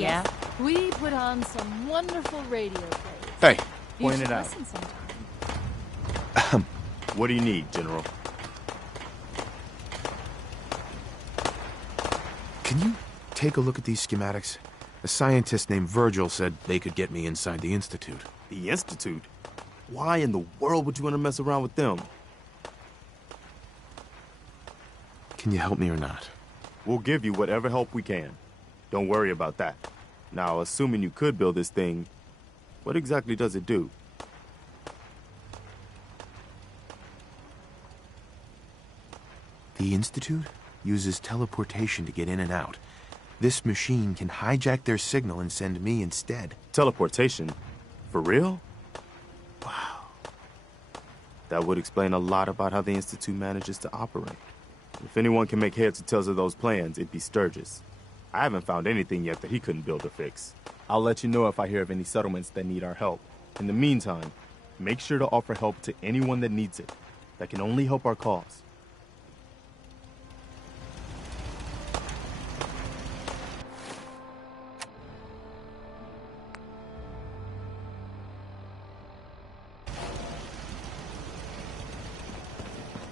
Yeah? We put on some wonderful radio plays. Hey, You point should it out. listen sometime. What do you need, General? Can you take a look at these schematics? A scientist named Virgil said they could get me inside the Institute. The Institute? Why in the world would you want to mess around with them? Can you help me or not? We'll give you whatever help we can. Don't worry about that. Now, assuming you could build this thing, what exactly does it do? The Institute uses teleportation to get in and out. This machine can hijack their signal and send me instead. Teleportation? For real? Wow. That would explain a lot about how the Institute manages to operate. If anyone can make heads or tails of those plans, it'd be Sturgis. I haven't found anything yet that he couldn't build or fix. I'll let you know if I hear of any settlements that need our help. In the meantime, make sure to offer help to anyone that needs it. That can only help our cause.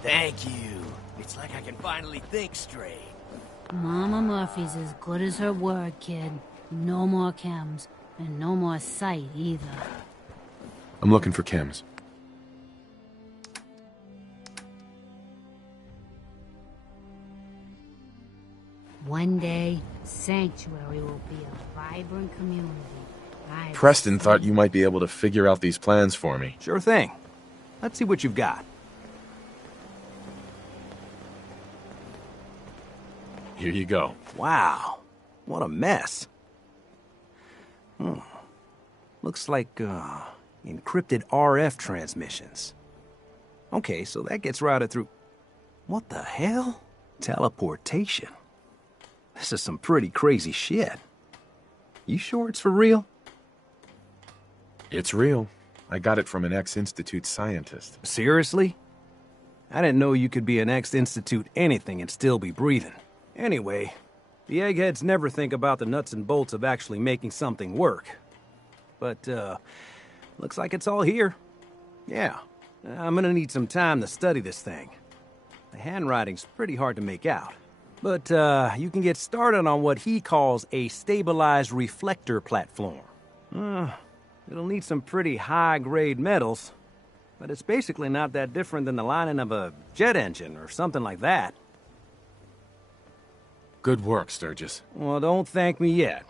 Thank you. It's like I can finally think straight. Mama Murphy's as good as her word, kid. No more chems. And no more sight, either. I'm looking for chems. One day, Sanctuary will be a vibrant community. Preston thought you might be able to figure out these plans for me. Sure thing. Let's see what you've got. Here you go. Wow. What a mess. Looks like, encrypted RF transmissions. Okay, so that gets routed through... What the hell? Teleportation. This is some pretty crazy shit. You sure it's for real? It's real. I got it from an ex-Institute scientist. Seriously? I didn't know you could be an ex-Institute anything and still be breathing. Anyway, the eggheads never think about the nuts and bolts of actually making something work. But, looks like it's all here. Yeah, I'm gonna need some time to study this thing. The handwriting's pretty hard to make out. But, you can get started on what he calls a stabilized reflector platform. It'll need some pretty high-grade metals, but it's basically not that different than the lining of a jet engine or something like that. Good work, Sturgis. Well, don't thank me yet.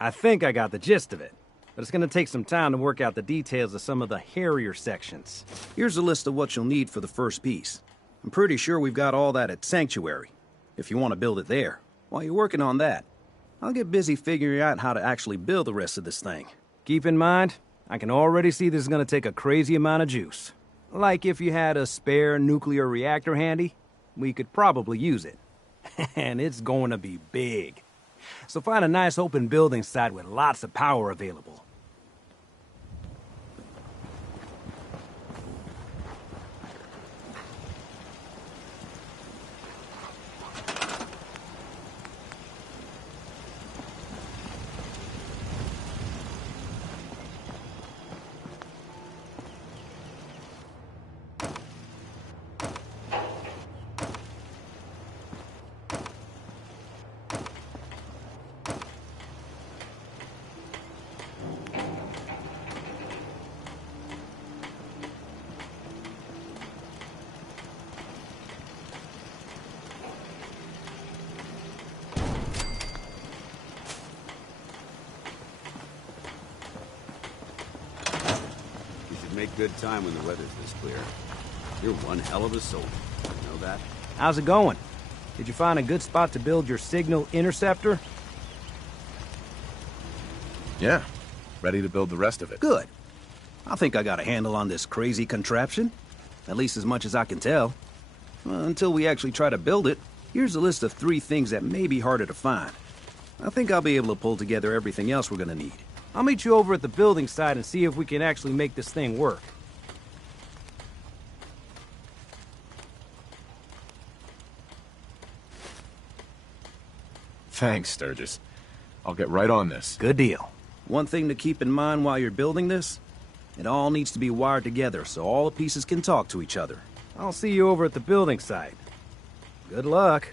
I think I got the gist of it, but it's gonna take some time to work out the details of some of the hairier sections. Here's a list of what you'll need for the first piece. I'm pretty sure we've got all that at Sanctuary, if you want to build it there. While you're working on that, I'll get busy figuring out how to actually build the rest of this thing. Keep in mind, I can already see this is gonna take a crazy amount of juice. Like if you had a spare nuclear reactor handy, we could probably use it. And it's going to be big. So find a nice open building site with lots of power available. Make good time when the weather's this clear. You're one hell of a soldier. You know that? How's it going? Did you find a good spot to build your signal interceptor? Yeah. Ready to build the rest of it. Good. I think I got a handle on this crazy contraption. At least as much as I can tell. Well, until we actually try to build it, here's a list of 3 things that may be harder to find. I think I'll be able to pull together everything else we're gonna need. I'll meet you over at the building site and see if we can actually make this thing work. Thanks, Sturgis. I'll get right on this. Good deal. One thing to keep in mind while you're building this, it all needs to be wired together so all the pieces can talk to each other. I'll see you over at the building site. Good luck.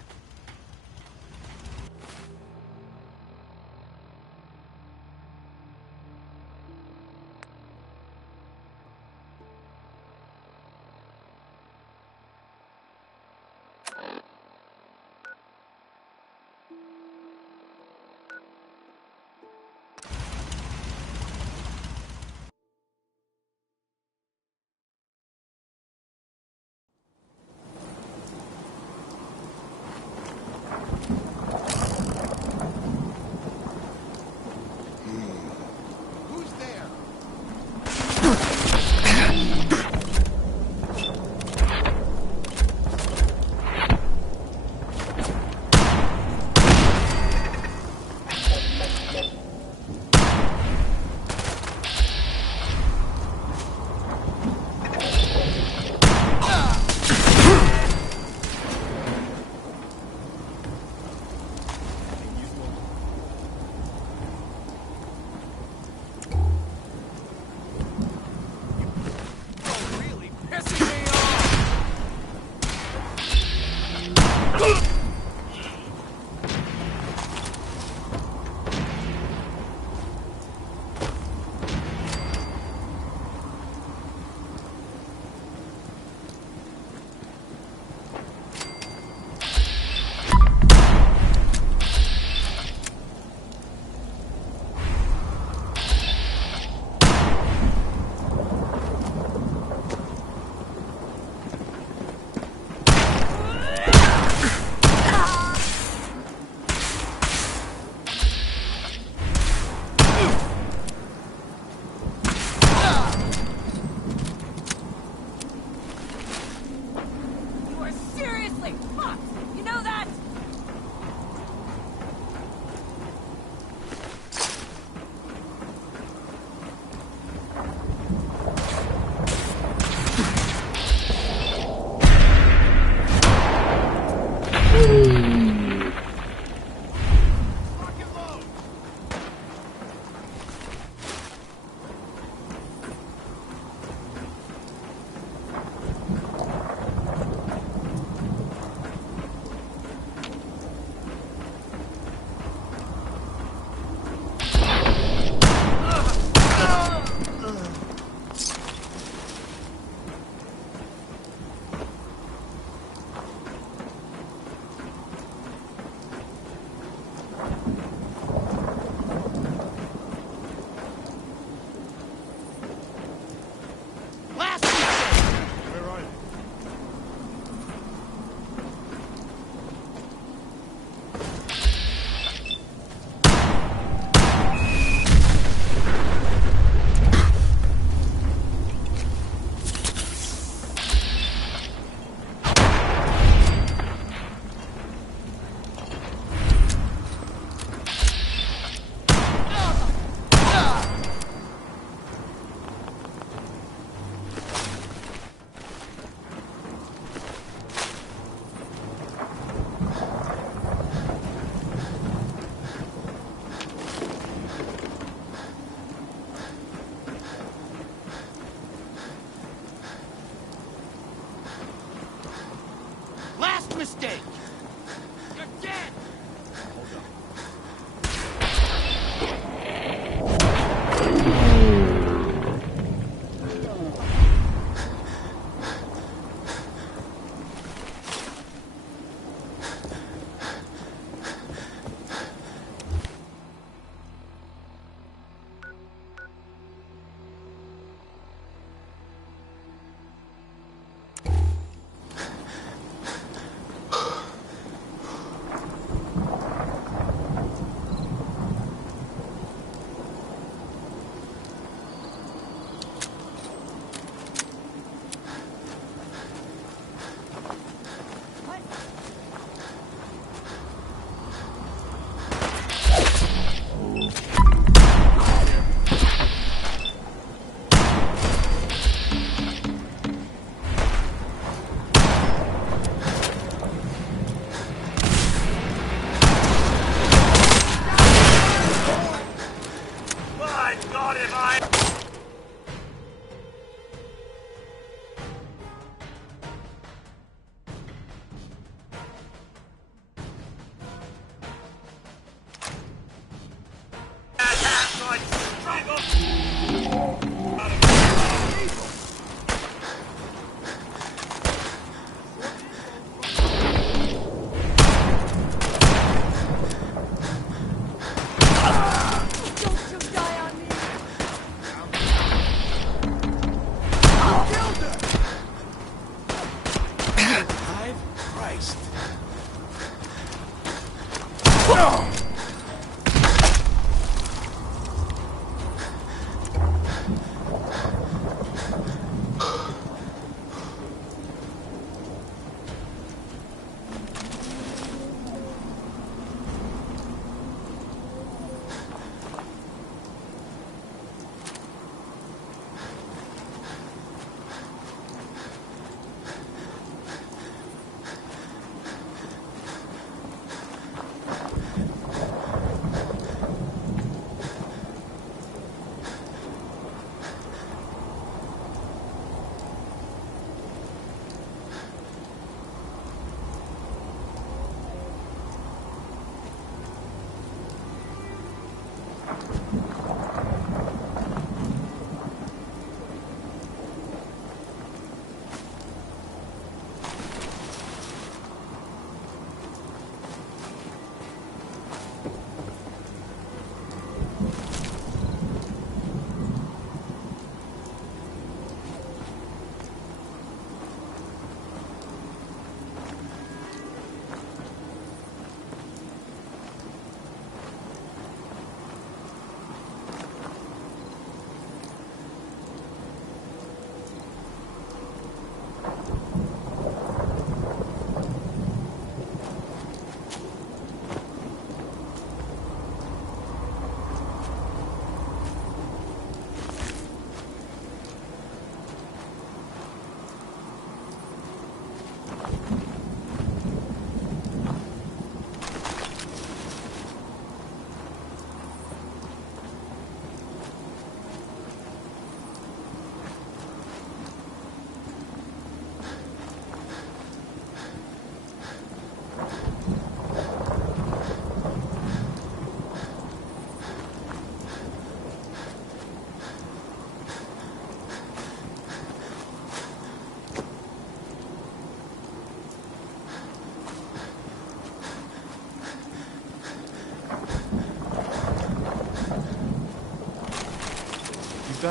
mistake! You're dead!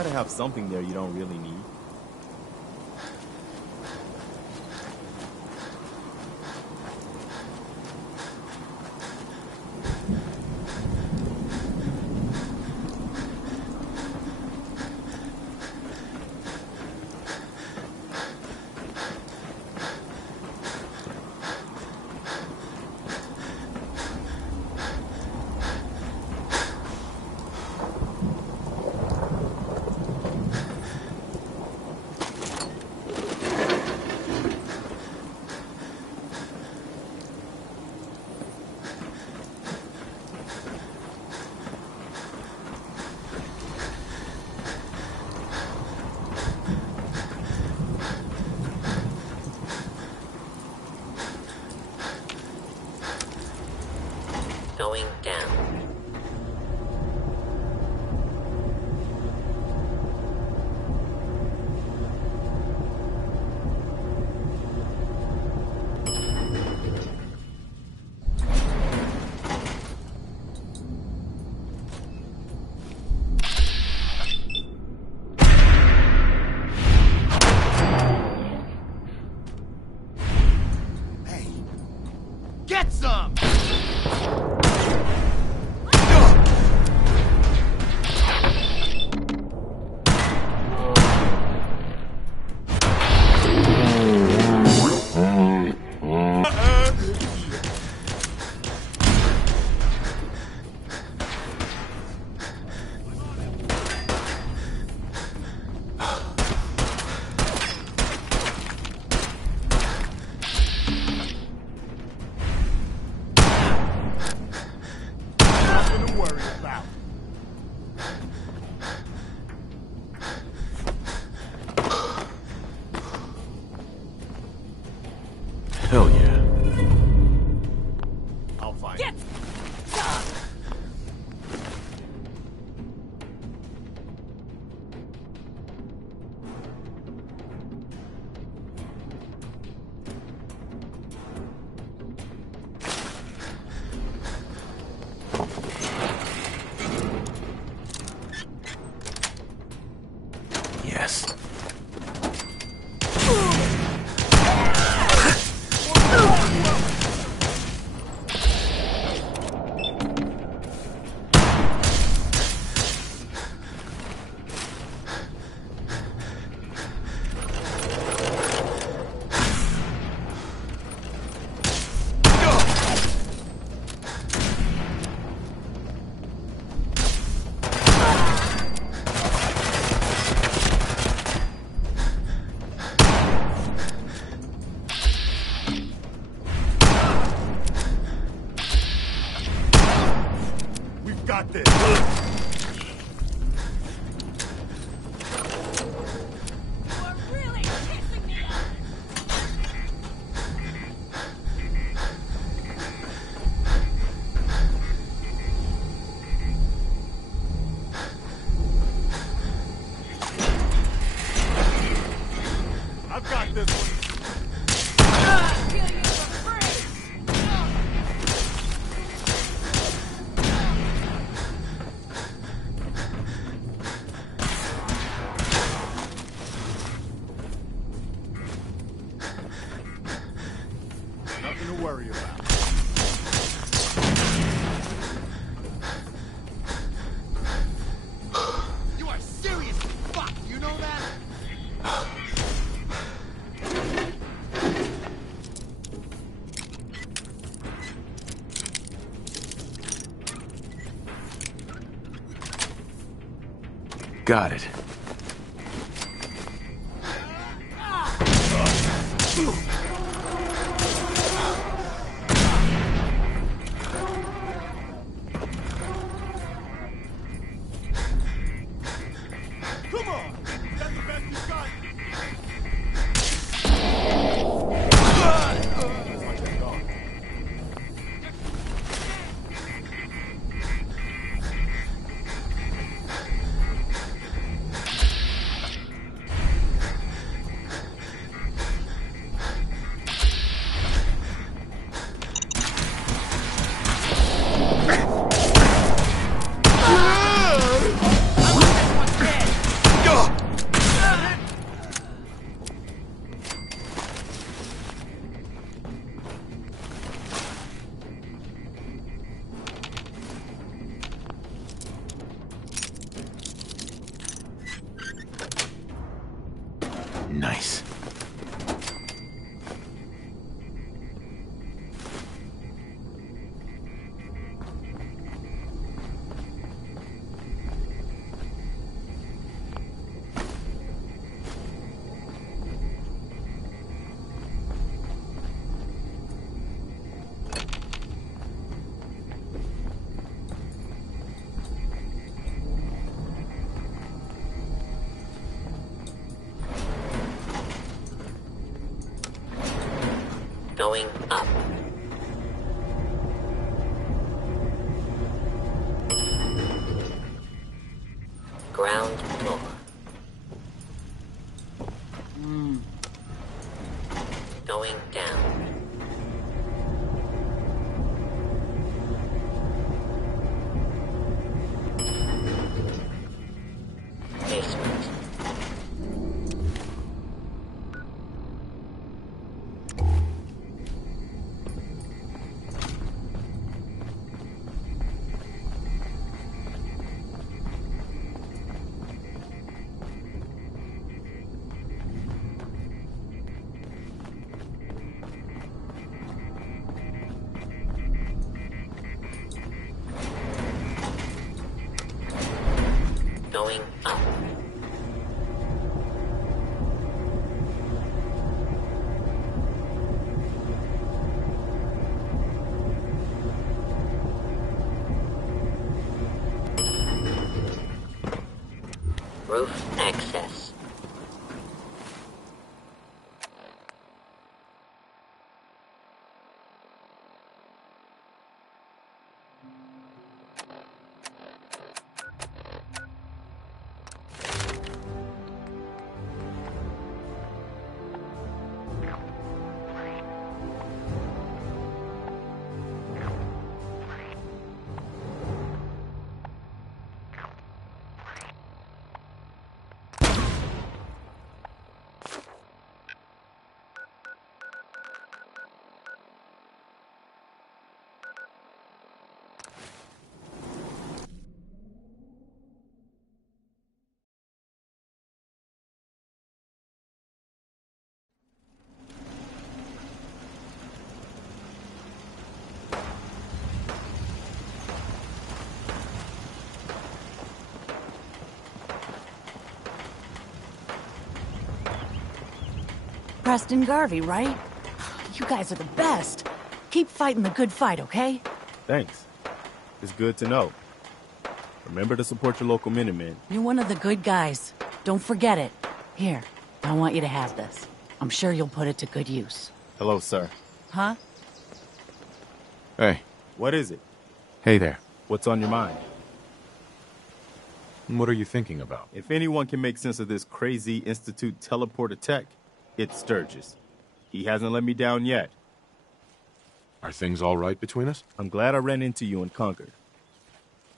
gotta have something there you don't really need. Going down. Hey, get some! Nothing to worry about. Hell yeah. I'll find Get! it. Yes. We've got this. You're really pissing me off! I've got this one. Kill you for free! Nothing to worry about. You are serious as fuck, you know that? Got it. Come on! Is that the best you got? Going up. Ground floor. Going down. Basement. Going up. Roof access. Preston Garvey, right? You guys are the best. Keep fighting the good fight, okay? Thanks. It's good to know. Remember to support your local Minutemen. You're one of the good guys. Don't forget it. Here, I want you to have this. I'm sure you'll put it to good use. Hello, sir. Huh? Hey. What is it? Hey there. What's on your mind? What are you thinking about? If anyone can make sense of this crazy Institute teleporter tech, it's Sturgis. He hasn't let me down yet. Are things all right between us? I'm glad I ran into you in Concord.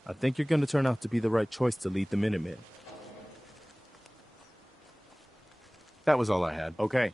I think you're going to turn out to be the right choice to lead the Minutemen. That was all I had. Okay.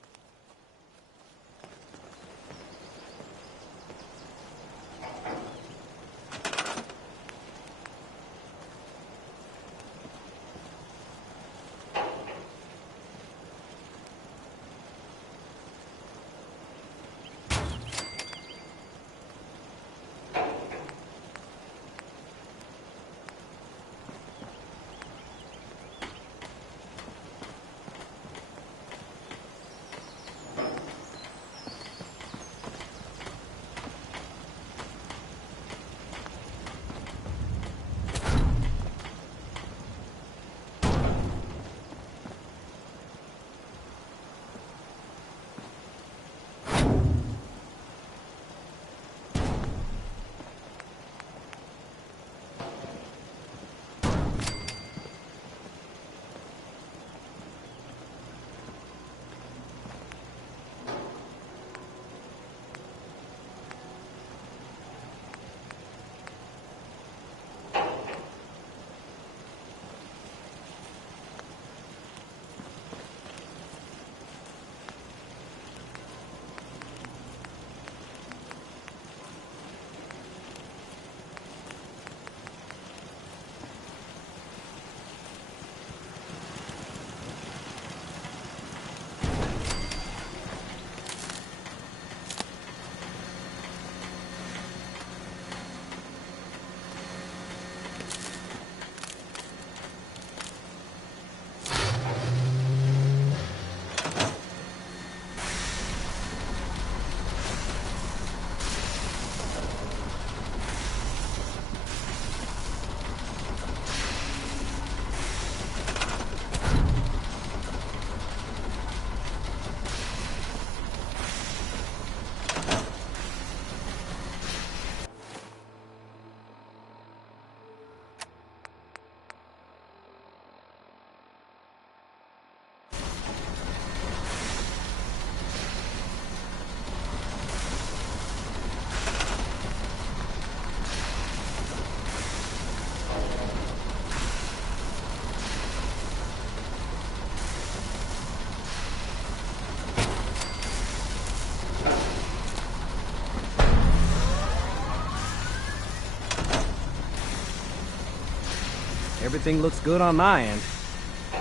Everything looks good on my end.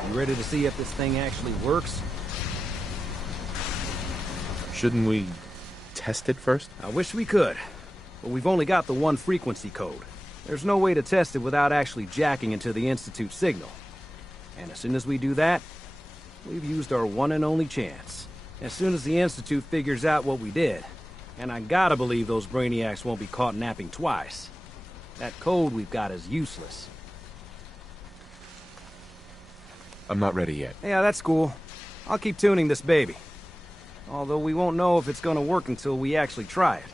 You ready to see if this thing actually works? Shouldn't we test it first? I wish we could, but we've only got the one frequency code. There's no way to test it without actually jacking into the Institute signal. And as soon as we do that, we've used our one and only chance. As soon as the Institute figures out what we did, and I gotta believe those brainiacs won't be caught napping twice, that code we've got is useless. I'm not ready yet. Yeah, that's cool. I'll keep tuning this baby. Although we won't know if it's gonna work until we actually try it.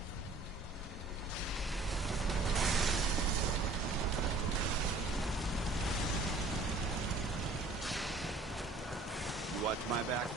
You watch my back?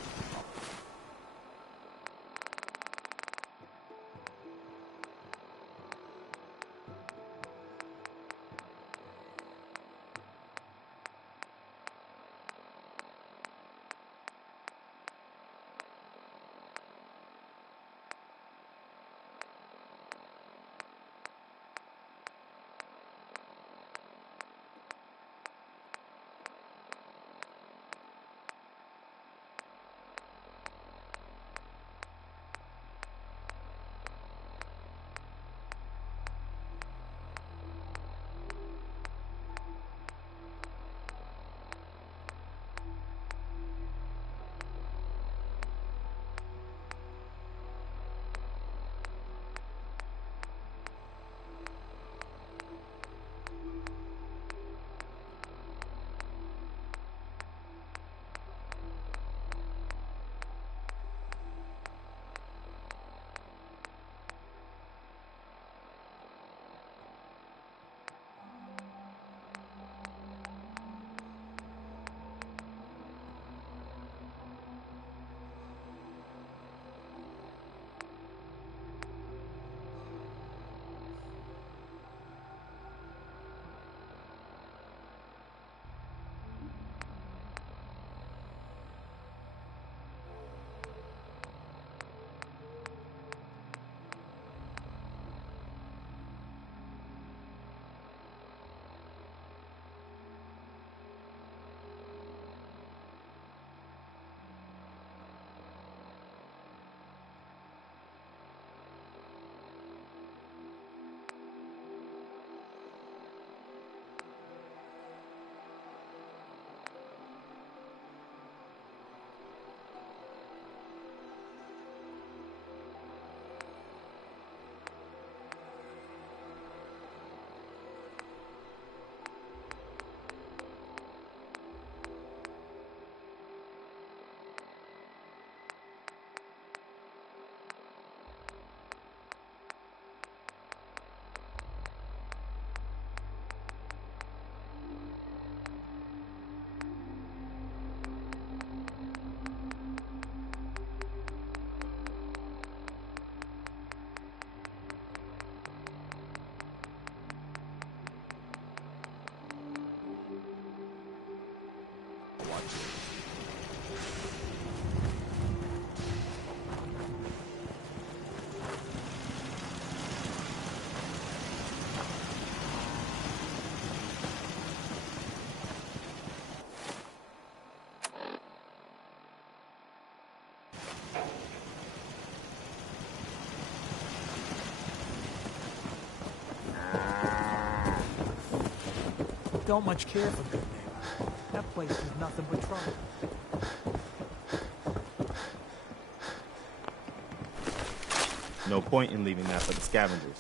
Don't much care for Good Neighbor. That place is nothing but trouble. No point in leaving that for the scavengers.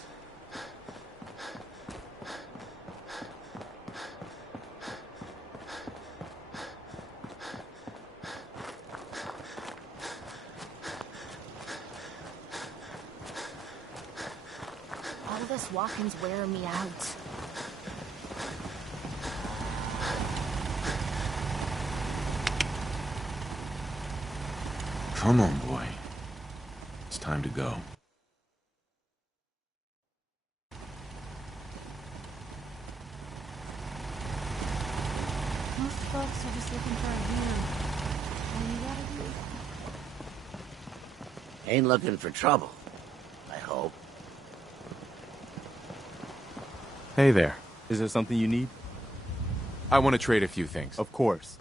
All this walking's wearing me out. Come on, boy. It's time to go. Most folks are just looking for a hand. All you gotta do. Ain't looking for trouble, I hope. Hey there. Is there something you need? I want to trade a few things. Of course.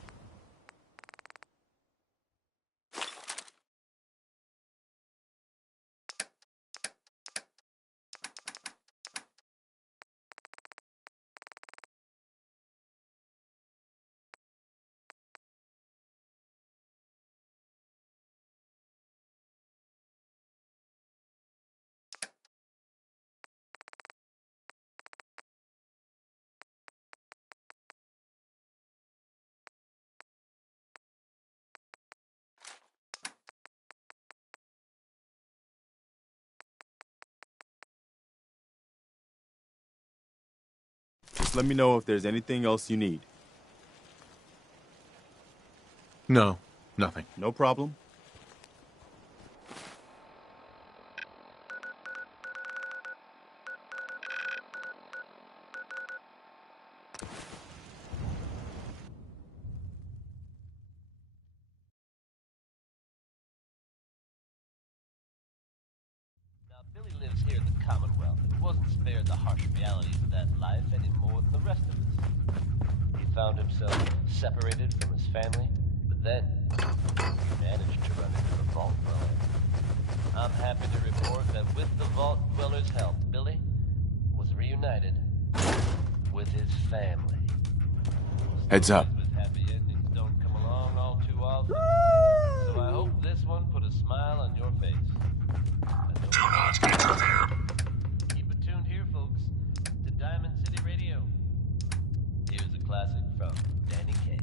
Just let me know if there's anything else you need. No, nothing. No problem. Now, Billy lives here in the Commonwealth and wasn't spared the harsh realities of that life any more than the rest of us. He found himself separated from his family, but then he managed to run into the Vault Dweller. I'm happy to report that with the Vault Dweller's help, Billy was reunited with his family. Heads up. With happy endings don't come along all too often, so I hope this one put a smile on your face. Do not interfere. Keep it tuned here, folks, to Diamond City Radio. Here's a classic from Danny Kaye.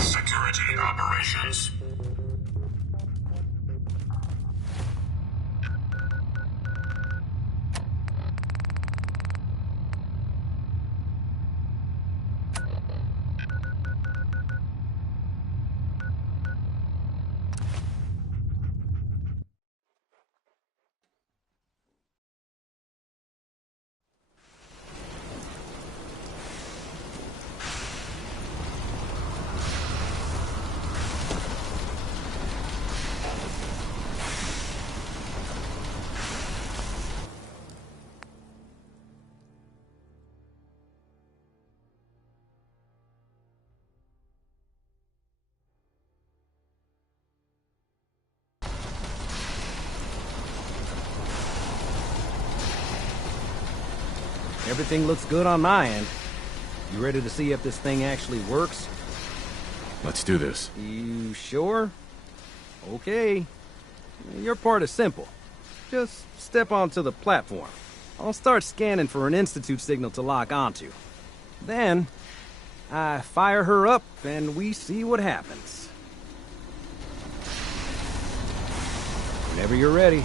Security operations. Everything looks good on my end. You ready to see if this thing actually works? Let's do this. You sure? Okay. Your part is simple. Just step onto the platform. I'll start scanning for an Institute signal to lock onto. Then, I fire her up and we see what happens. Whenever you're ready.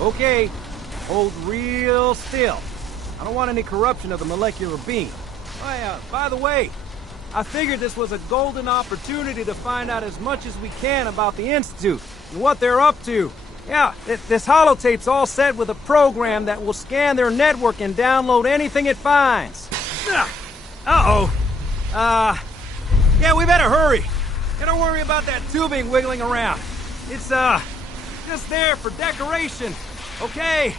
Okay, hold real still. I don't want any corruption of the molecular beam. Oh, by the way, I figured this was a golden opportunity to find out as much as we can about the Institute and what they're up to. Yeah, this holotape's all set with a program that will scan their network and download anything it finds. Uh-oh. Yeah, we better hurry. Yeah, don't worry about that tubing wiggling around. It's, just there for decoration. Okay,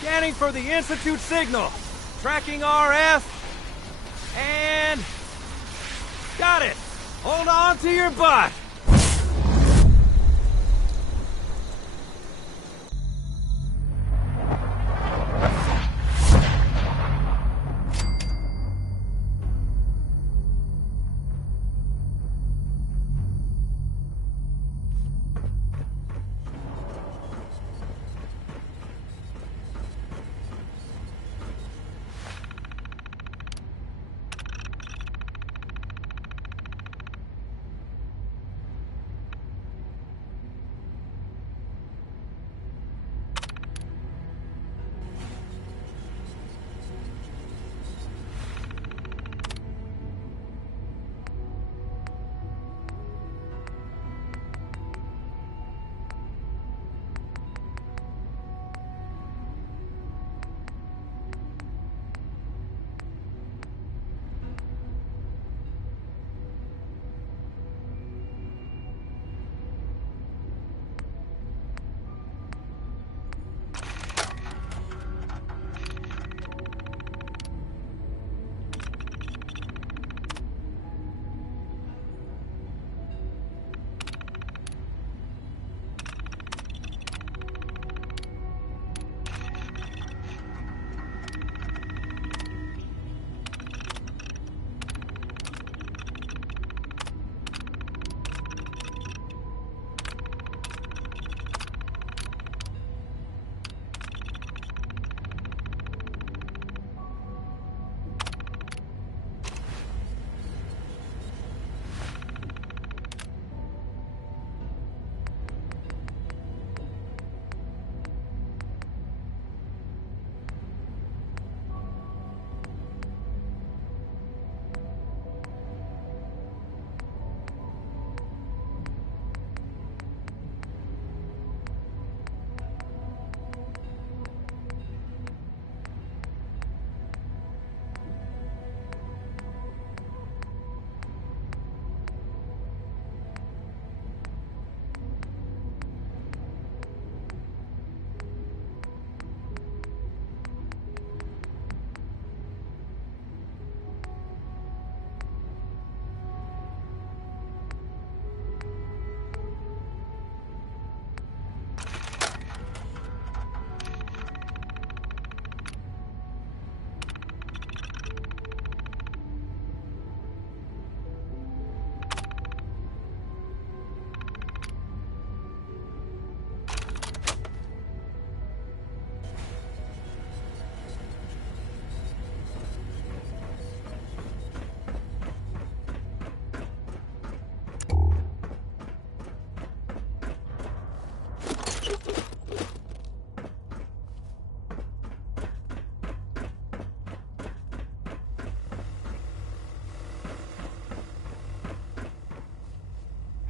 Scanning for the Institute signal. Tracking RF. And... got it! Hold on to your butt!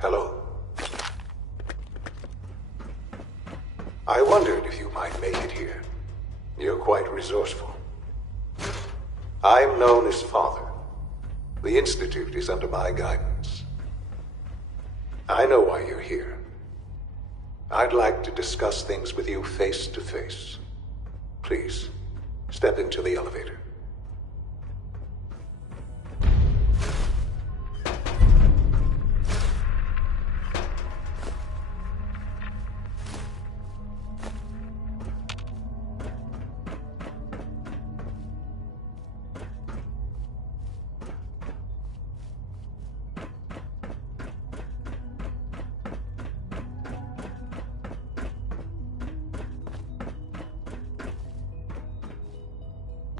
Hello. I wondered if you might make it here. You're quite resourceful. I'm known as Father. The Institute is under my guidance. I know why you're here. I'd like to discuss things with you face to face. Please, step into the elevator.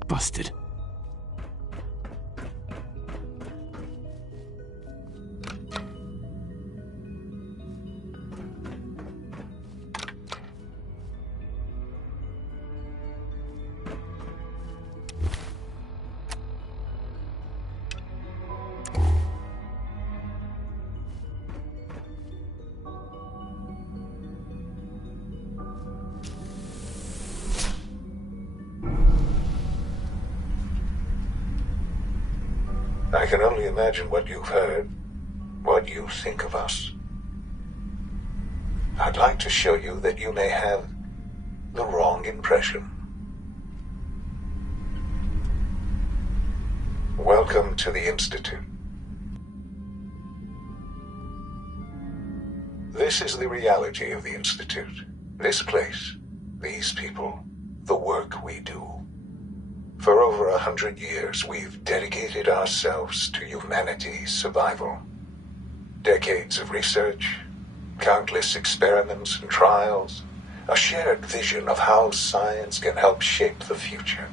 Busted. I can only imagine what you've heard, what you think of us. I'd like to show you that you may have the wrong impression. Welcome to the Institute. This is the reality of the Institute. This place, these people, the work we do. For over 100 years, we've dedicated ourselves to humanity's survival. Decades of research, countless experiments and trials, a shared vision of how science can help shape the future.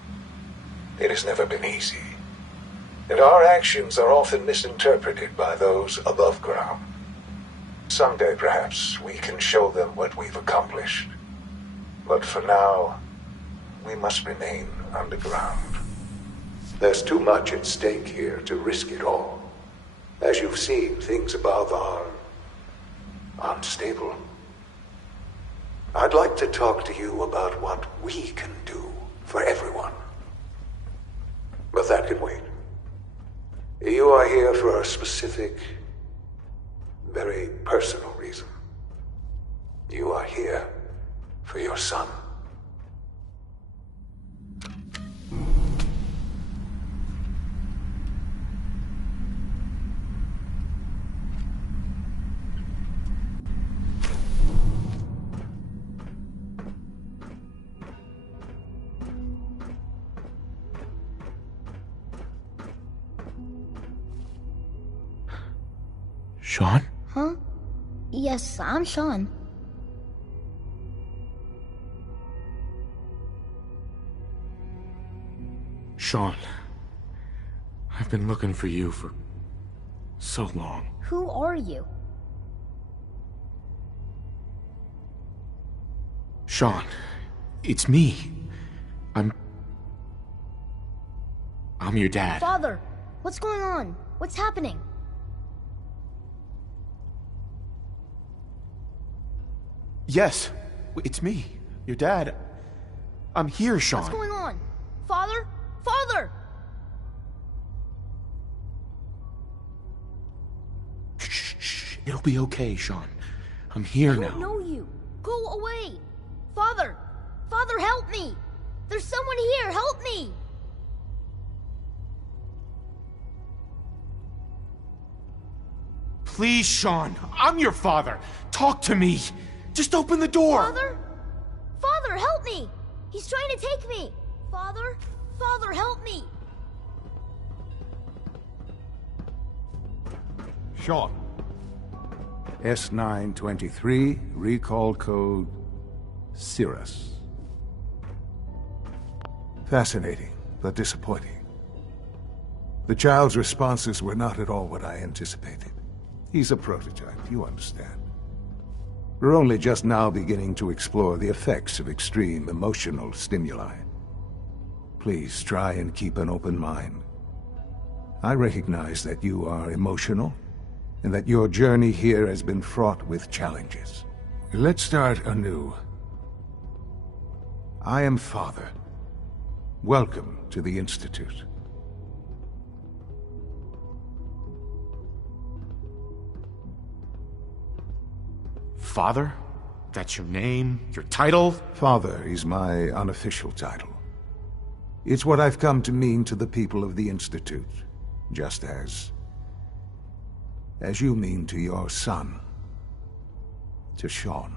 It has never been easy, and our actions are often misinterpreted by those above ground. Someday, perhaps, we can show them what we've accomplished. But for now, we must remain underground. There's too much at stake here to risk it all. As you've seen, things above are unstable. I'd like to talk to you about what we can do for everyone. But that can wait. You are here for a specific, very personal reason. You are here for your son. Sean? Huh? Yes, I'm Sean. Sean, I've been looking for you for so long. Who are you? Sean, it's me. I'm your dad. Father, what's going on? What's happening? Yes, it's me, your dad. I'm here, Sean. What's going on? Father? Father! Shh. It'll be okay, Sean. I'm here now. I don't know you. Go away. Father! Father, help me! There's someone here. Help me! Please, Sean. I'm your father. Talk to me. Just open the door! Father? Father, help me! He's trying to take me! Father? Father, help me! Sean. S923, recall code Cirrus. Fascinating, but disappointing. The child's responses were not at all what I anticipated. He's a prototype, you understand. We're only just now beginning to explore the effects of extreme emotional stimuli. Please try and keep an open mind. I recognize that you are emotional, and that your journey here has been fraught with challenges. Let's start anew. I am Father. Welcome to the Institute. Father? That's your name? Your title? Father is my unofficial title. It's what I've come to mean to the people of the Institute, just as you mean to your son, to Sean.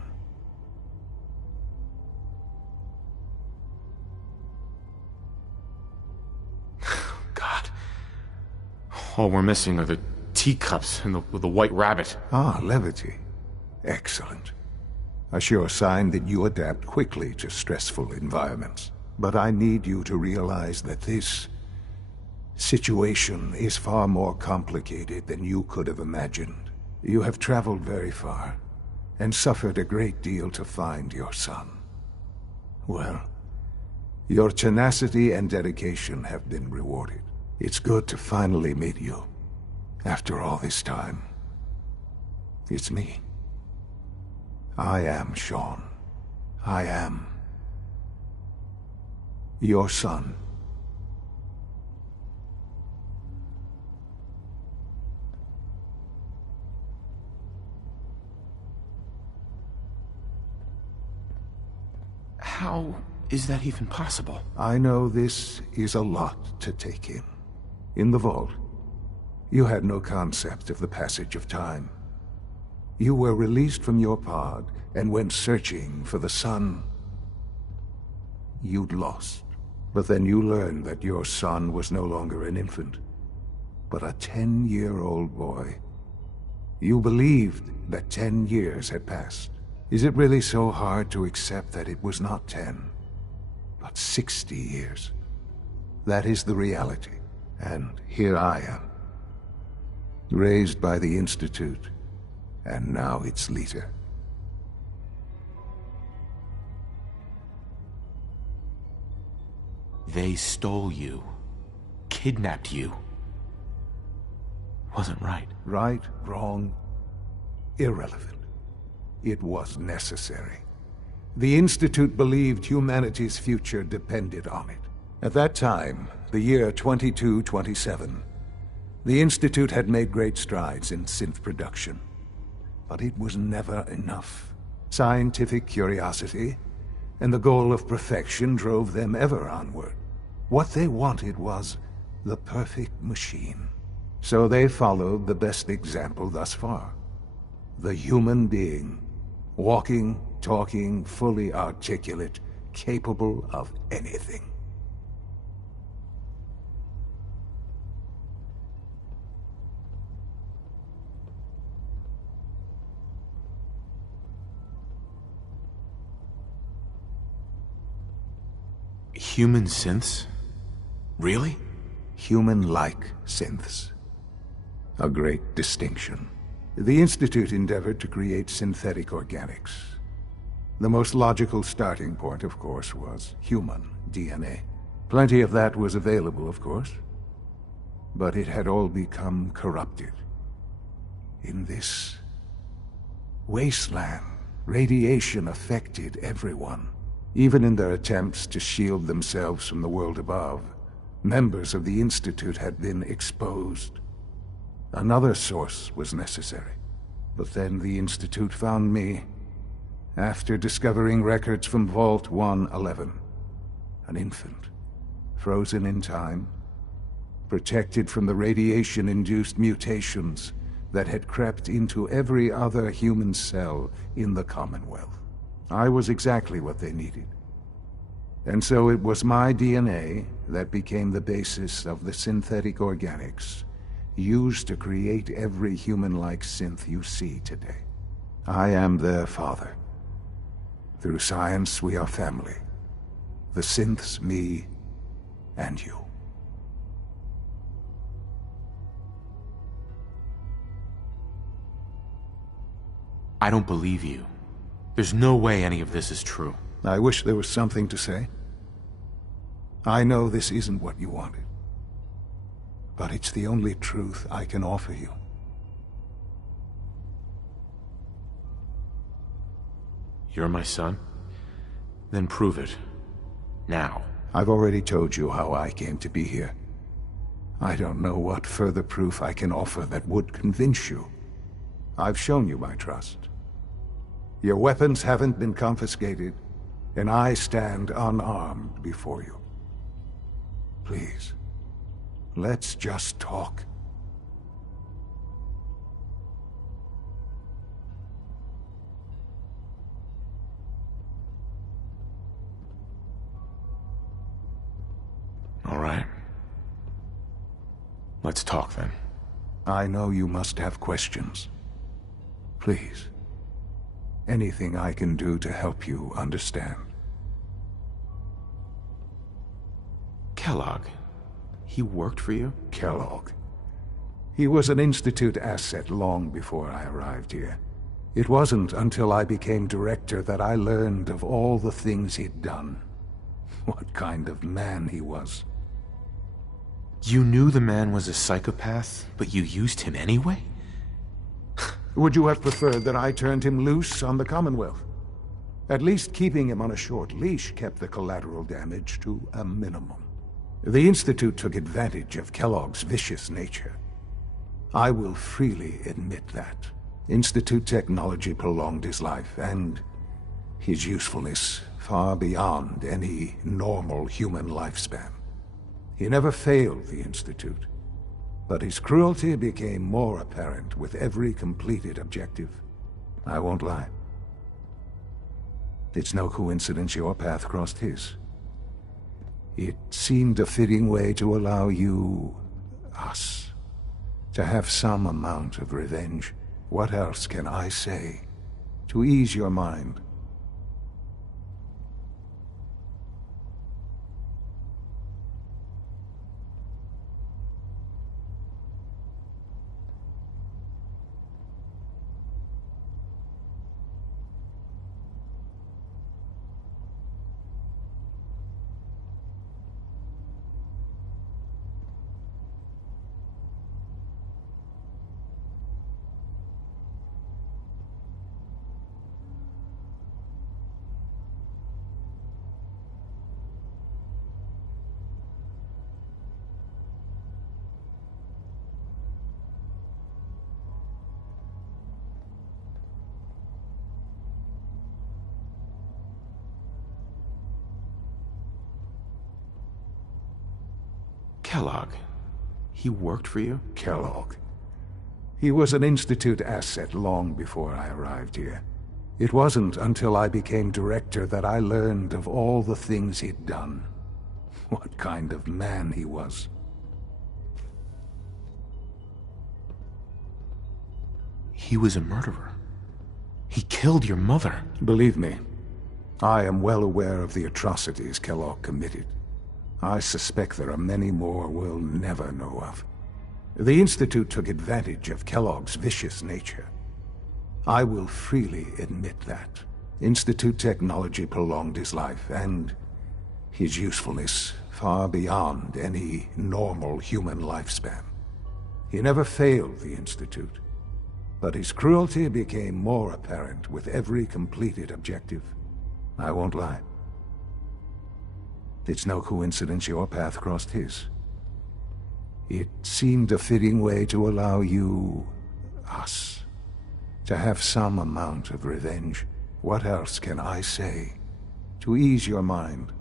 God. All we're missing are the teacups and the white rabbit. Ah, levity. Excellent. A sure sign that you adapt quickly to stressful environments. But I need you to realize that this situation is far more complicated than you could have imagined. You have traveled very far, and suffered a great deal to find your son. Well, your tenacity and dedication have been rewarded. It's good to finally meet you, after all this time. It's me. I am Sean. I am your son. How is that even possible? I know this is a lot to take in. In the vault, you had no concept of the passage of time. You were released from your pod and went searching for the son you'd lost. But then you learned that your son was no longer an infant, but a 10-year-old boy. You believed that 10 years had passed. Is it really so hard to accept that it was not 10, but 60 years? That is the reality. And here I am, raised by the Institute, and now its leader. They stole you, kidnapped you. Wasn't right. Right, wrong, irrelevant. It was necessary. The Institute believed humanity's future depended on it. At that time, the year 2227, the Institute had made great strides in synth production. But it was never enough. Scientific curiosity and the goal of perfection drove them ever onward. What they wanted was the perfect machine. So they followed the best example thus far. The human being. Walking, talking, fully articulate, capable of anything. Human synths? Really? Human-like synths. A great distinction. The Institute endeavored to create synthetic organics. The most logical starting point, of course, was human DNA. Plenty of that was available, of course. But it had all become corrupted. In this wasteland, radiation affected everyone. Even in their attempts to shield themselves from the world above, members of the Institute had been exposed. Another source was necessary. But then the Institute found me, after discovering records from Vault 111. An infant, frozen in time, protected from the radiation-induced mutations that had crept into every other human cell in the Commonwealth. I was exactly what they needed. And so it was my DNA that became the basis of the synthetic organics used to create every human-like synth you see today. I am their father. Through science, we are family. The synths, me, and you. I don't believe you. There's no way any of this is true. I wish there was something to say. I know this isn't what you wanted. But it's the only truth I can offer you. You're my son? Then prove it. Now. I've already told you how I came to be here. I don't know what further proof I can offer that would convince you. I've shown you my trust. Your weapons haven't been confiscated, and I stand unarmed before you. Please, let's just talk. All right. Let's talk then. I know you must have questions. Please. Anything I can do to help you understand. Kellogg. He worked for you? Kellogg. He was an Institute asset long before I arrived here. It wasn't until I became director that I learned of all the things he'd done. What kind of man he was. You knew the man was a psychopath, but you used him anyway? Would you have preferred that I turned him loose on the Commonwealth? At least keeping him on a short leash kept the collateral damage to a minimum. The Institute took advantage of Kellogg's vicious nature. I will freely admit that. Institute technology prolonged his life, and his usefulness far beyond any normal human lifespan. He never failed the Institute, But his cruelty became more apparent with every completed objective. I won't lie. It's no coincidence your path crossed his. It seemed a fitting way to allow you, us, to have some amount of revenge. What else can I say to ease your mind? Kellogg. He worked for you? Kellogg. He was an Institute asset long before I arrived here. It wasn't until I became director that I learned of all the things he'd done. What kind of man he was. He was a murderer. He killed your mother. Believe me, I am well aware of the atrocities Kellogg committed. I suspect there are many more we'll never know of. The Institute took advantage of Kellogg's vicious nature. I will freely admit that. Institute technology prolonged his life, and his usefulness far beyond any normal human lifespan. He never failed the Institute, but his cruelty became more apparent with every completed objective. I won't lie. It's no coincidence your path crossed his. It seemed a fitting way to allow you, us, to have some amount of revenge. What else can I say to ease your mind?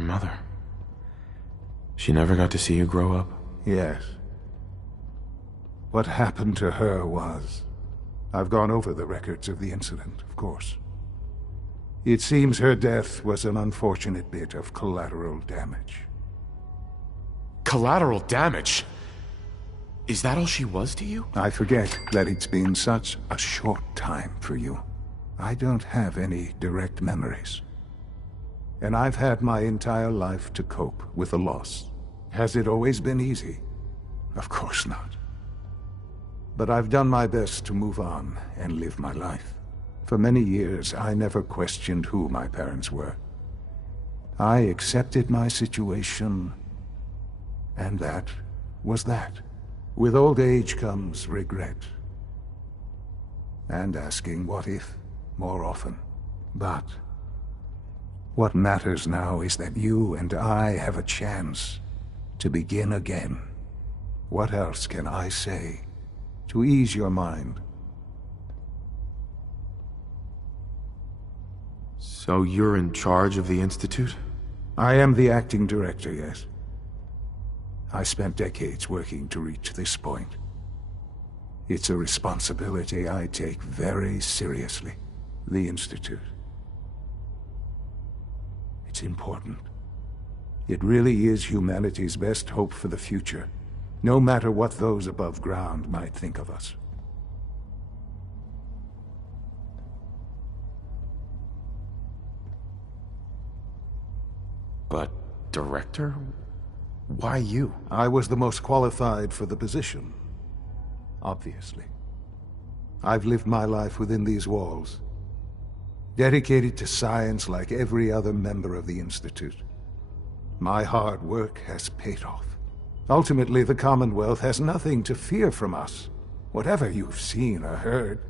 Your mother. She never got to see you grow up? Yes. What happened to her was... I've gone over the records of the incident, of course. It seems her death was an unfortunate bit of collateral damage. Collateral damage? Is that all she was to you? I forget that it's been such a short time for you. I don't have any direct memories. And I've had my entire life to cope with the loss. Has it always been easy? Of course not. But I've done my best to move on and live my life. For many years, I never questioned who my parents were. I accepted my situation, and that was that. With old age comes regret. And asking what if more often. But what matters now is that you and I have a chance to begin again. What else can I say to ease your mind? So you're in charge of the Institute? I am the acting director, yes. I spent decades working to reach this point. It's a responsibility I take very seriously. The Institute. It's important. It really is humanity's best hope for the future, no matter what those above ground might think of us. But, Director? Why you? I was the most qualified for the position. Obviously. I've lived my life within these walls, dedicated to science like every other member of the Institute. My hard work has paid off. Ultimately, the Commonwealth has nothing to fear from us. Whatever you've seen or heard,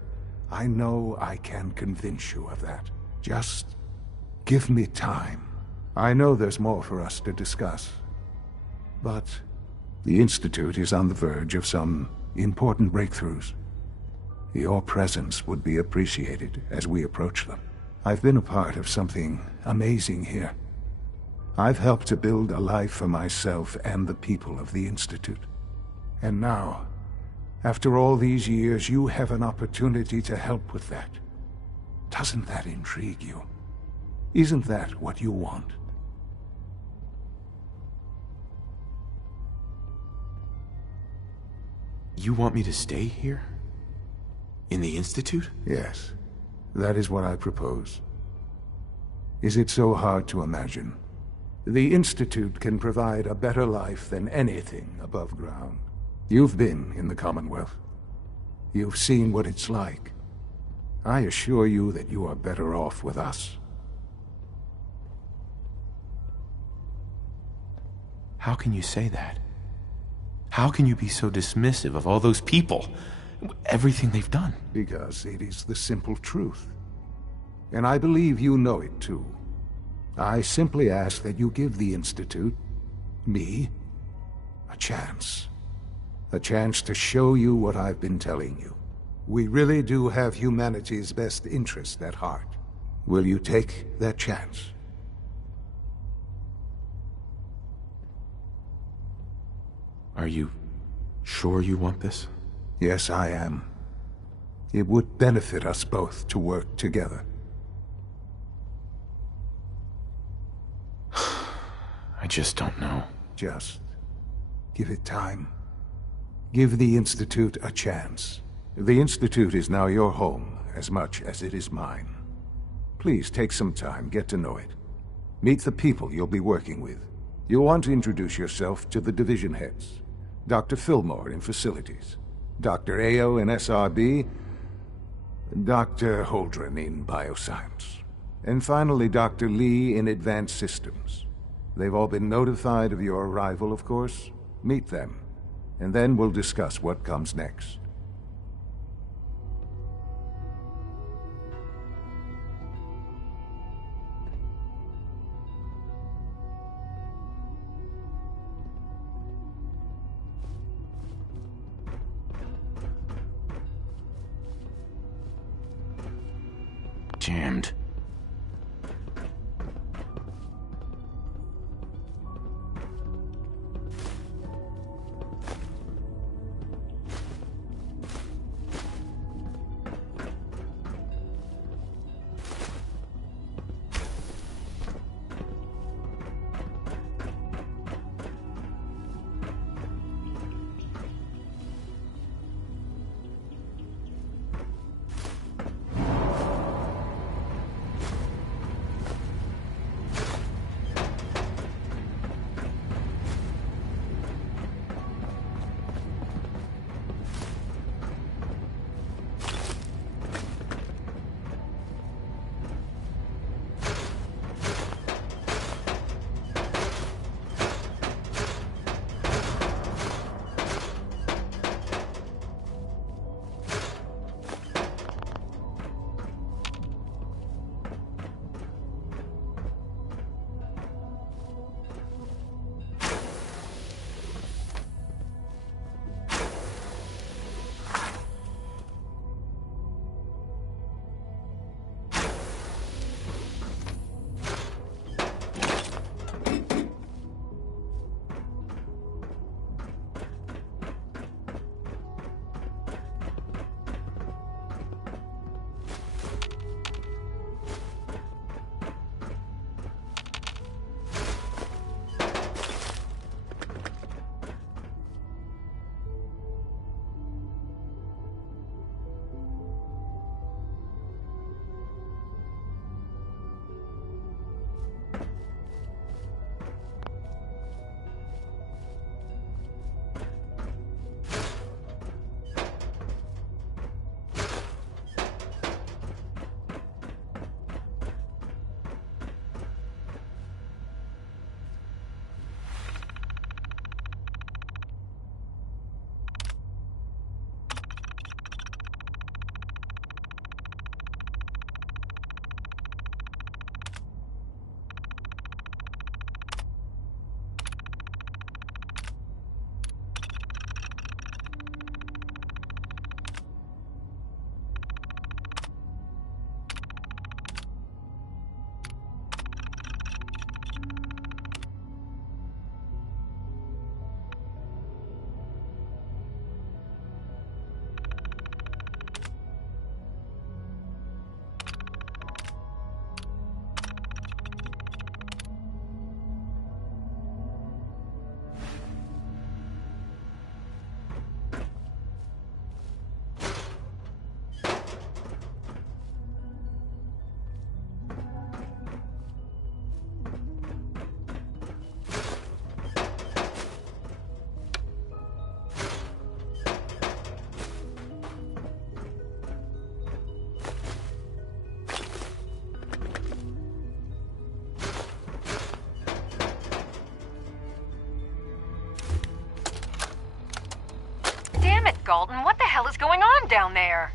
I know I can convince you of that. Just give me time. I know there's more for us to discuss. But the Institute is on the verge of some important breakthroughs. Your presence would be appreciated as we approach them. I've been a part of something amazing here. I've helped to build a life for myself and the people of the Institute. And now, after all these years, you have an opportunity to help with that. Doesn't that intrigue you? Isn't that what you want? You want me to stay here? In the Institute? Yes. That is what I propose. Is it so hard to imagine? The Institute can provide a better life than anything above ground. You've been in the Commonwealth. You've seen what it's like. I assure you that you are better off with us. How can you say that? How can you be so dismissive of all those people? Everything they've done? Because it is the simple truth. And I believe you know it too. I simply ask that you give the Institute, me, a chance. A chance to show you what I've been telling you. We really do have humanity's best interest at heart. Will you take that chance? Are you sure you want this? Yes, I am. It would benefit us both to work together. I just don't know. Just give it time. Give the Institute a chance. The Institute is now your home as much as it is mine. Please take some time, get to know it. Meet the people you'll be working with. You'll want to introduce yourself to the division heads. Dr. Fillmore in Facilities, Dr. Ao in SRB, Dr. Holdren in Bioscience, and finally Dr. Lee in Advanced Systems. They've all been notified of your arrival, of course. Meet them, and then we'll discuss what comes next. Jammed. down there.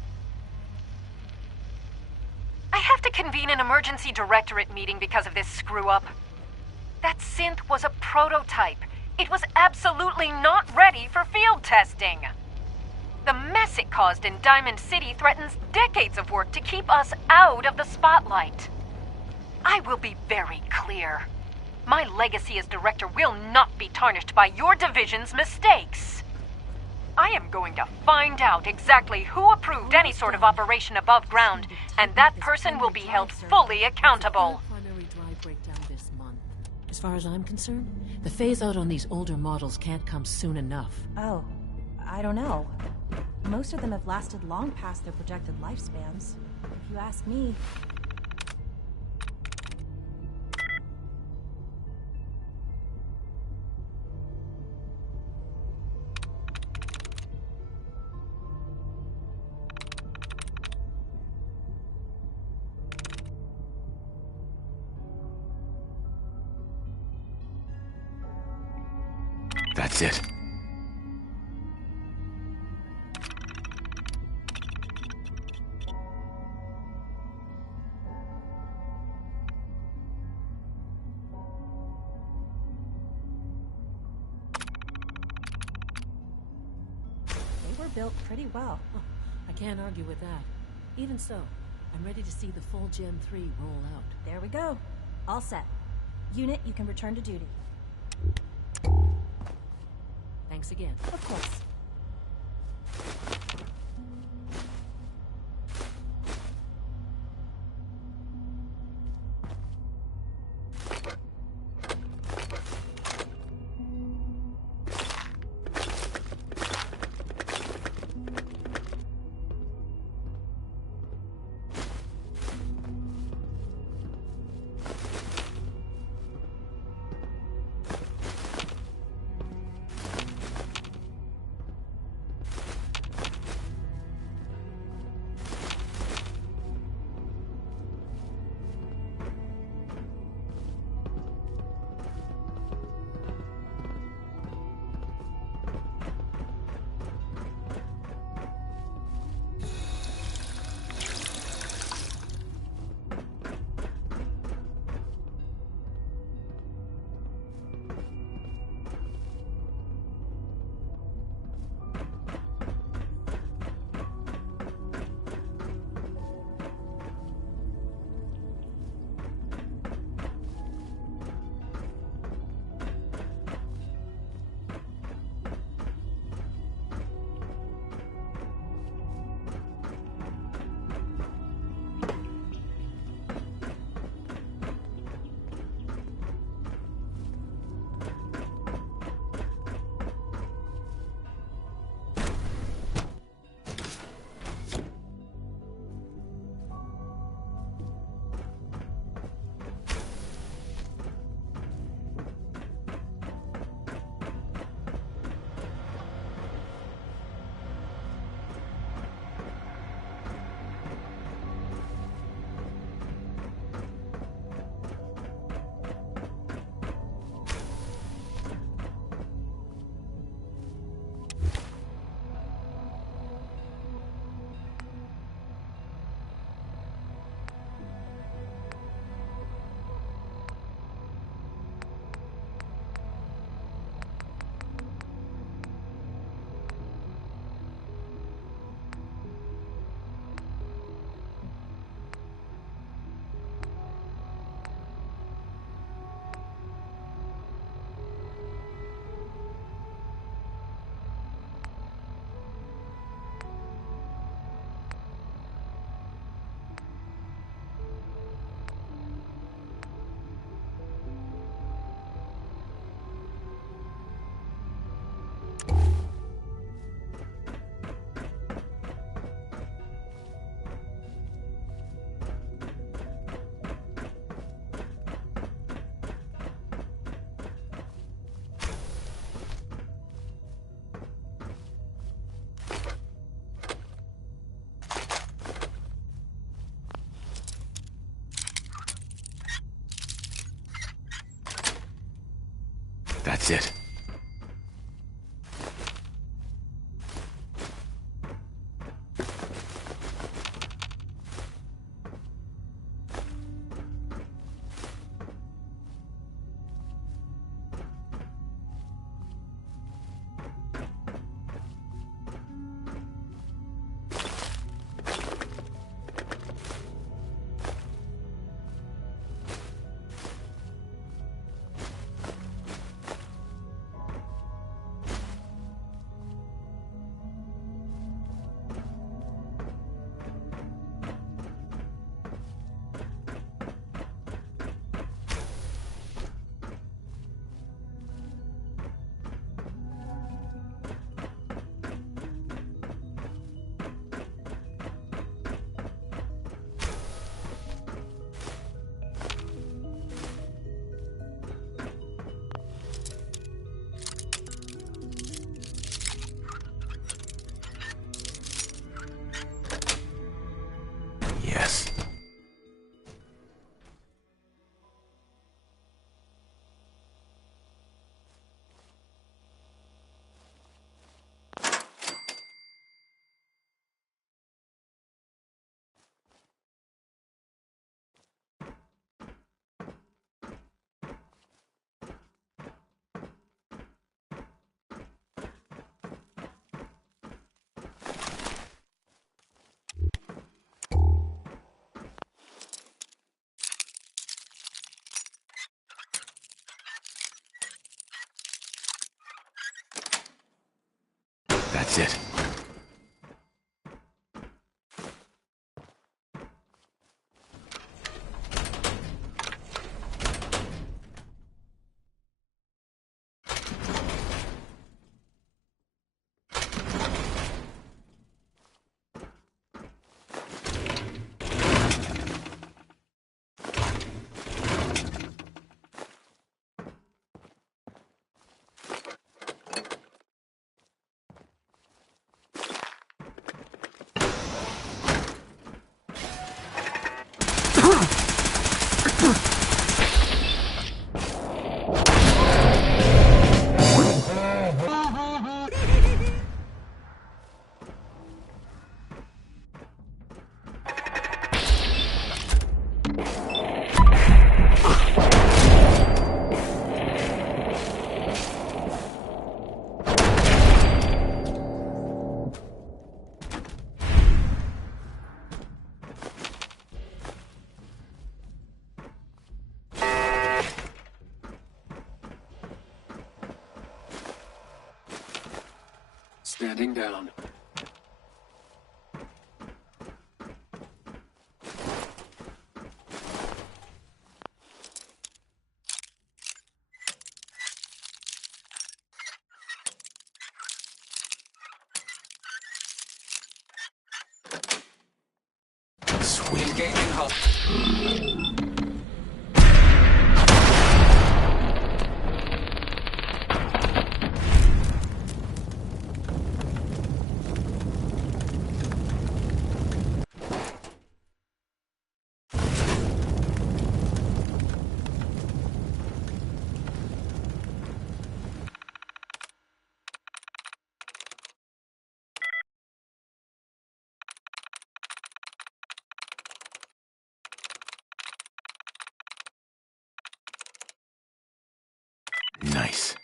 I have to convene an emergency directorate meeting because of this screw-up. That synth was a prototype. It was absolutely not ready for field testing. The mess it caused in Diamond City threatens decades of work to keep us out of the spotlight. I will be very clear. My legacy as director will not be tarnished by your division's mistakes. I am going to find out exactly who approved any sort of operation above ground, and that person will be held fully accountable. Primary drive breakdown this month. As far as I'm concerned, the phase-out on these older models can't come soon enough. Oh, I don't know. Most of them have lasted long past their projected lifespans. If you ask me... That's it. They were built pretty well. Oh, I can't argue with that. Even so, I'm ready to see the full Gen 3 roll out. There we go. All set. Unit, you can return to duty. Thanks again. Of course. That's it. That's it. Standing down. Sweet. Engaging hull. Nice.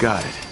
Got it.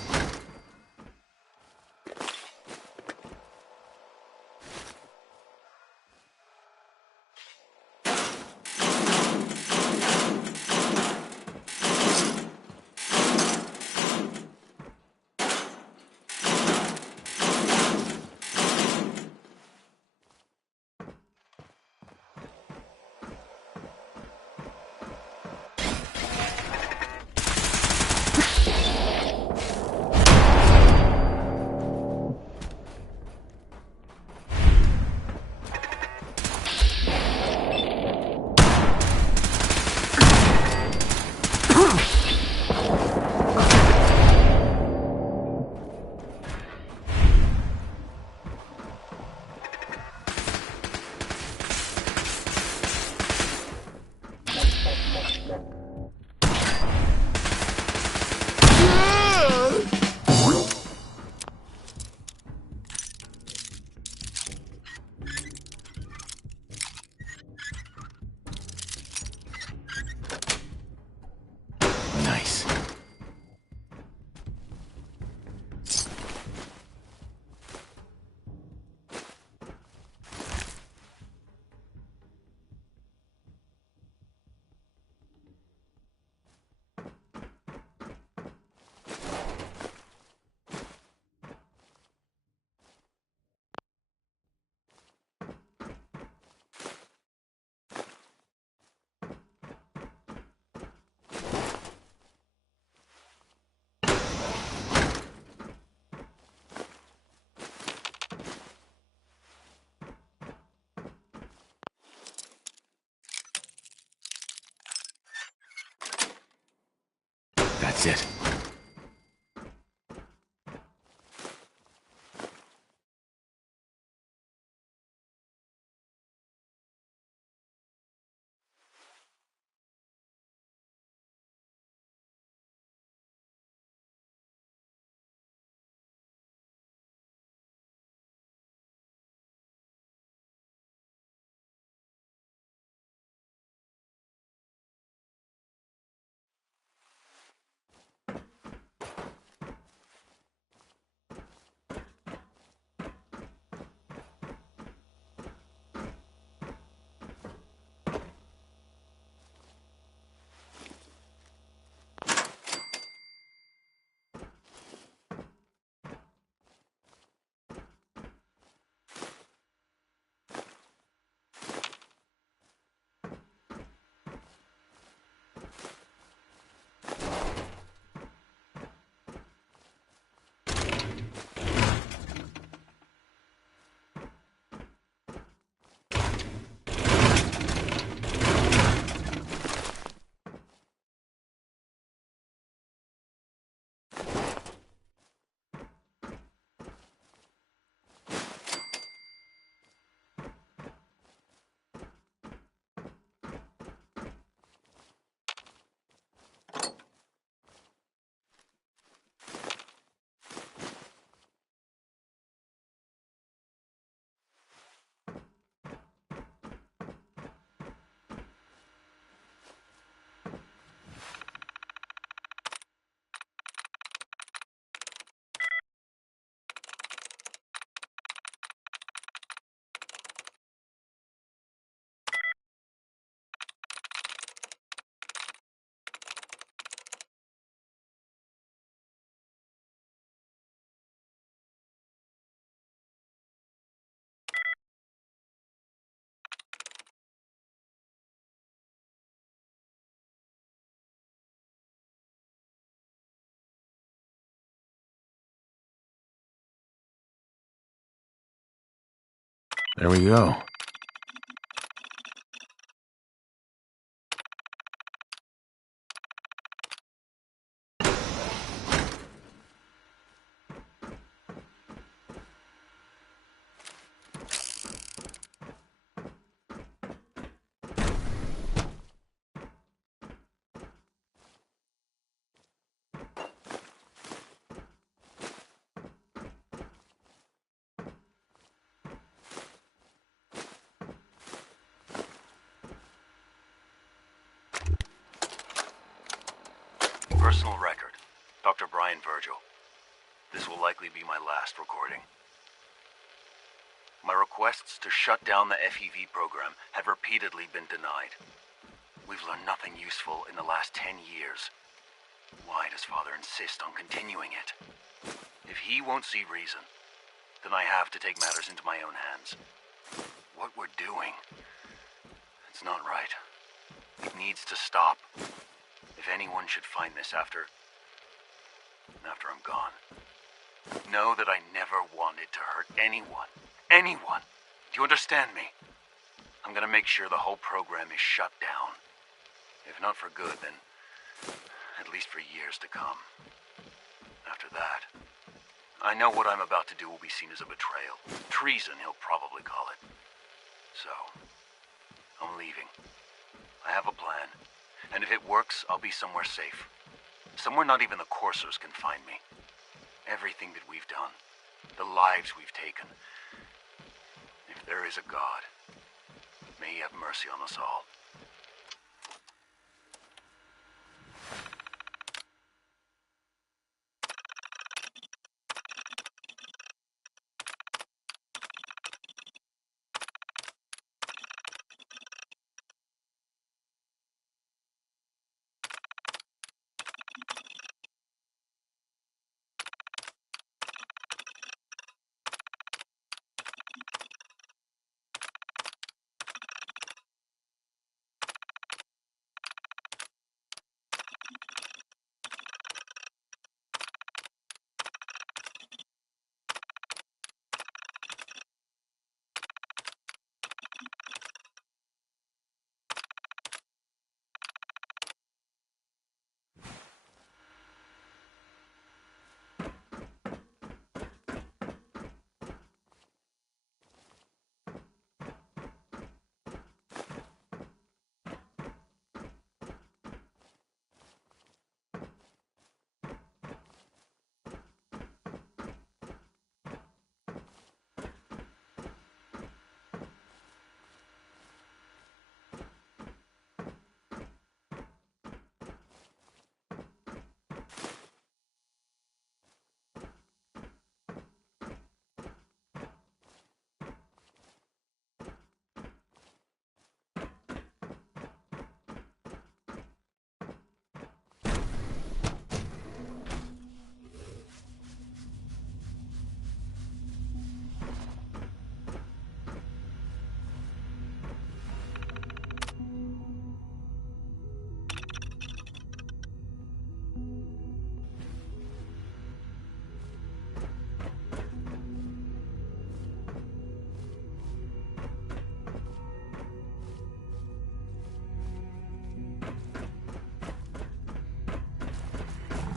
That's it. There we go. Personal record. Dr. Brian Virgil. This will likely be my last recording. My requests to shut down the FEV program have repeatedly been denied. We've learned nothing useful in the last 10 years. Why does Father insist on continuing it? If he won't see reason, then I have to take matters into my own hands. What we're doing, it's not right. It needs to stop. If anyone should find this after I'm gone, know that I never wanted to hurt anyone. Anyone! Do you understand me? I'm gonna make sure the whole program is shut down. If not for good, then at least for years to come. After that, I know what I'm about to do will be seen as a betrayal. Treason, he'll probably call it. So, I'm leaving. I have a plan. And if it works, I'll be somewhere safe. Somewhere not even the coursers can find me. Everything that we've done, the lives we've taken. If there is a God, may he have mercy on us all.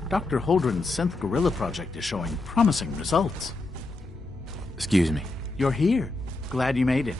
Dr. Holdren's synth gorilla project is showing promising results. Excuse me. You're here. Glad you made it.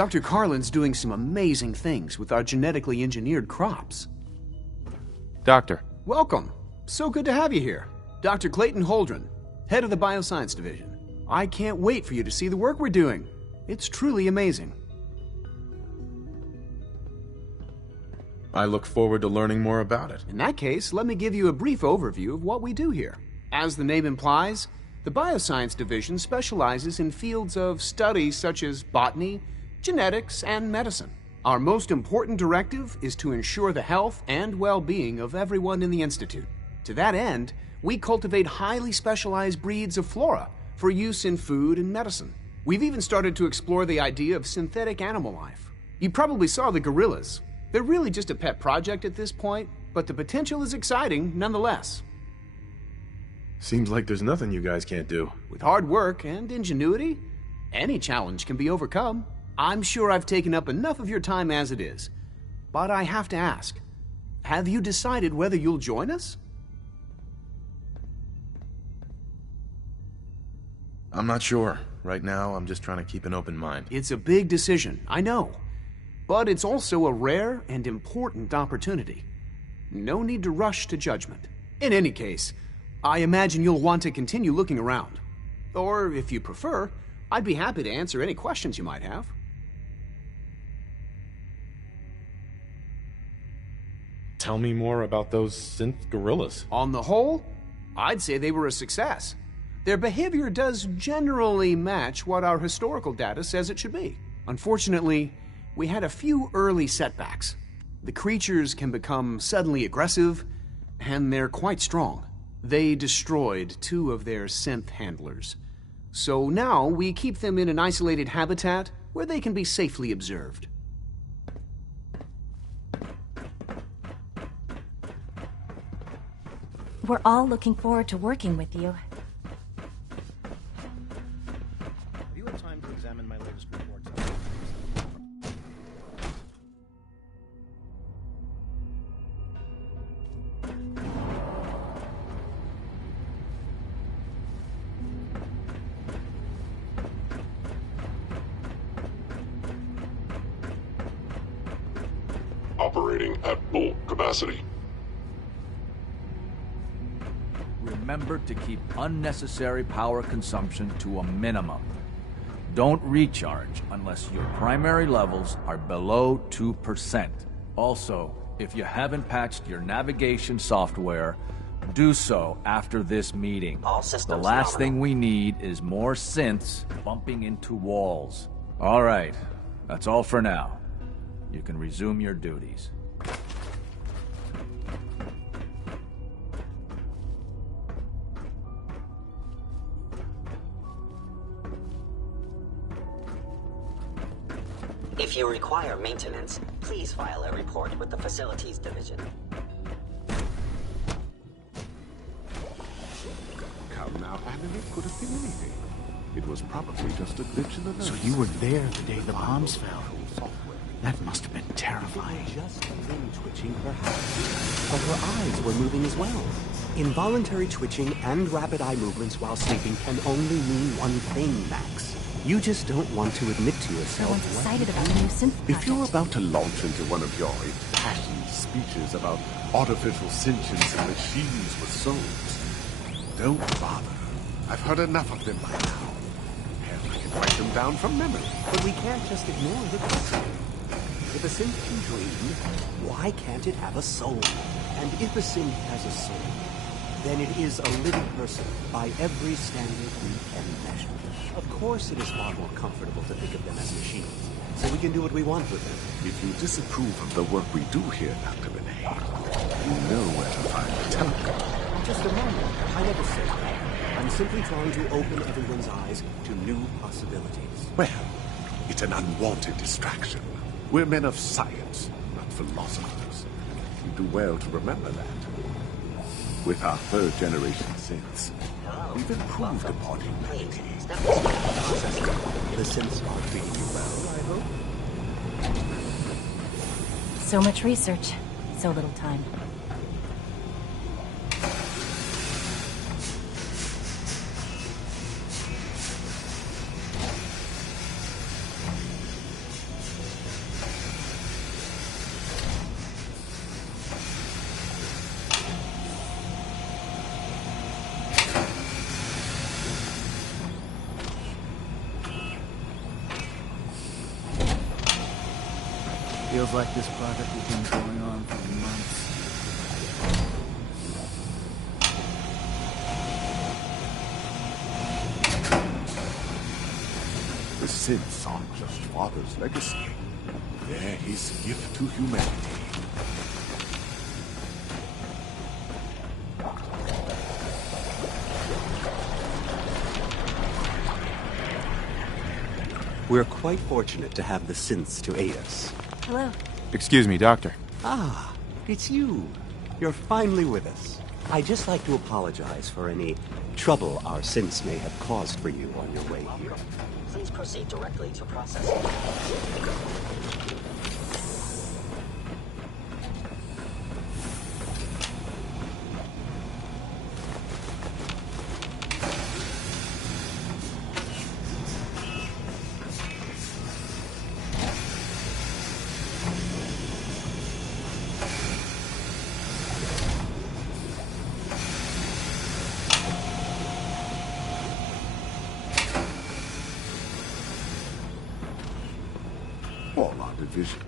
Dr. Carlin's doing some amazing things with our genetically engineered crops. Doctor. Welcome. So good to have you here. Dr. Clayton Holdren, head of the Bioscience Division. I can't wait for you to see the work we're doing. It's truly amazing. I look forward to learning more about it. In that case, let me give you a brief overview of what we do here. As the name implies, the Bioscience Division specializes in fields of study such as botany, genetics, and medicine. Our most important directive is to ensure the health and well-being of everyone in the Institute. To that end, we cultivate highly specialized breeds of flora for use in food and medicine. We've even started to explore the idea of synthetic animal life. You probably saw the gorillas. They're really just a pet project at this point, but the potential is exciting nonetheless. Seems like there's nothing you guys can't do. With hard work and ingenuity, any challenge can be overcome. I'm sure I've taken up enough of your time as it is, but I have to ask, have you decided whether you'll join us? I'm not sure. Right now, I'm just trying to keep an open mind. It's a big decision, I know, but it's also a rare and important opportunity. No need to rush to judgment. In any case, I imagine you'll want to continue looking around. Or, if you prefer, I'd be happy to answer any questions you might have. Tell me more about those synth gorillas. On the whole, I'd say they were a success. Their behavior does generally match what our historical data says it should be. Unfortunately, we had a few early setbacks. The creatures can become suddenly aggressive, and they're quite strong. They destroyed 2 of their synth handlers. So now we keep them in an isolated habitat where they can be safely observed. We're all looking forward to working with you. Have you had time to examine my latest reports? Operating at full capacity. Remember to keep unnecessary power consumption to a minimum. Don't recharge unless your primary levels are below 2%. Also, if you haven't patched your navigation software, do so after this meeting. All systems The last nominal. thing we need is more synths bumping into walls. All right, that's all for now. You can resume your duties. If you require maintenance, please file a report with the Facilities Division. Come now, Anna, it could have been anything. It was probably just a glitch in the nerve. So you were there the day the bombs fell. That must have been terrifying. Just been twitching, perhaps. But her eyes were moving as well. Involuntary twitching and rapid eye movements while sleeping can only mean one thing, Max. You just don't want to admit to yourself. Everyone's excited about the new synth project. If you're about to launch into one of your impassioned speeches about artificial sentience and machines with souls, don't bother. I've heard enough of them by now. Hell, I can write them down from memory. But we can't just ignore the question. If a synth can dream, why can't it have a soul? And if a synth has a soul, then it is a living person by every standard we can measure. Of course it is far more comfortable to think of them as machines, so we can do what we want with them. If you disapprove of the work we do here, Dr. Benet, you know where to find the telecom. Just a moment. I never said that. I'm simply trying to open everyone's eyes to new possibilities. Well, it's an unwanted distraction. We're men of science, not philosophers. You do well to remember that. With our third-generation synths, we've improved upon humanity. The synths are treating you well, I hope? So much research, so little time. Feels like this project has been going on for months. The synths aren't just Father's legacy. They're his gift to humanity. We're quite fortunate to have the synths to aid us. Hello. Excuse me, Doctor. Ah, it's you. You're finally with us. I'd just like to apologize for any trouble our synths may have caused for you on your way here. Please proceed directly to processing. All our division.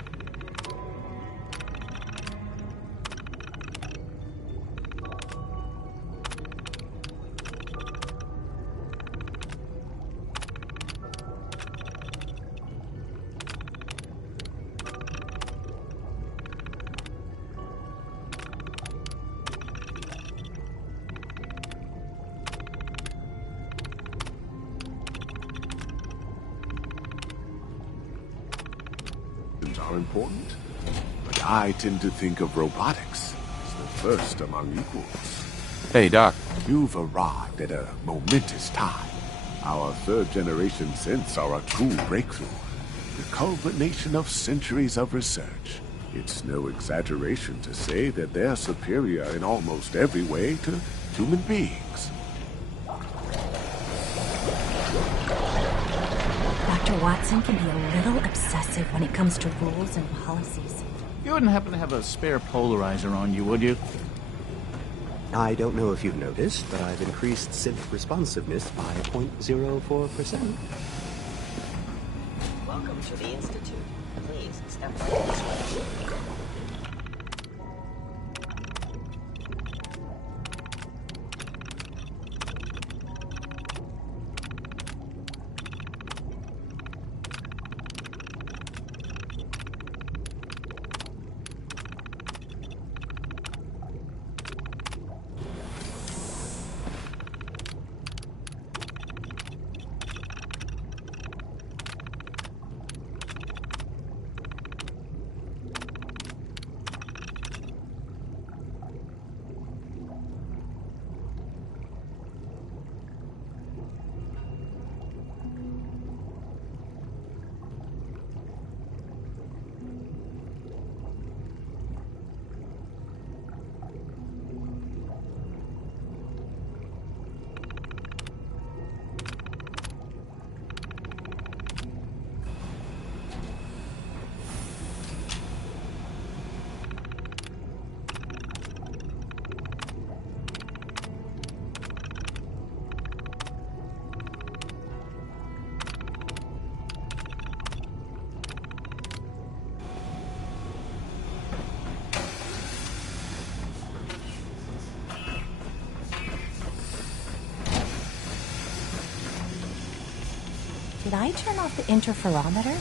important, but I tend to think of robotics as the first among equals. Hey, Doc. You've arrived at a momentous time. Our third-generation synths are a true breakthrough, the culmination of centuries of research. It's no exaggeration to say that they're superior in almost every way to human beings. Dr. Watson can be a little obsessive when it comes to rules and policies. You wouldn't happen to have a spare polarizer on you, would you? I don't know if you've noticed, but I've increased synth responsiveness by 0.04%. Welcome to the Institute. Please step right this way. Did I turn off the interferometer?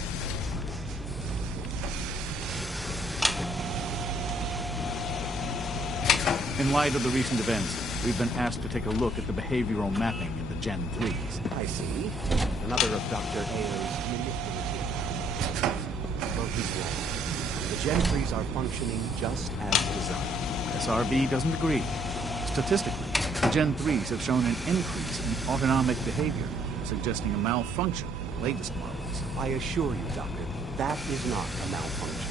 In light of the recent events, we've been asked to take a look at the behavioral mapping in the Gen 3s. I see. Another of Dr. Ao's manipulative. Well, he's wrong. The Gen 3s are functioning just as designed. SRB doesn't agree. Statistically, the Gen 3s have shown an increase in autonomic behavior, suggesting a malfunction in the latest models. I assure you, Doctor, that is not a malfunction.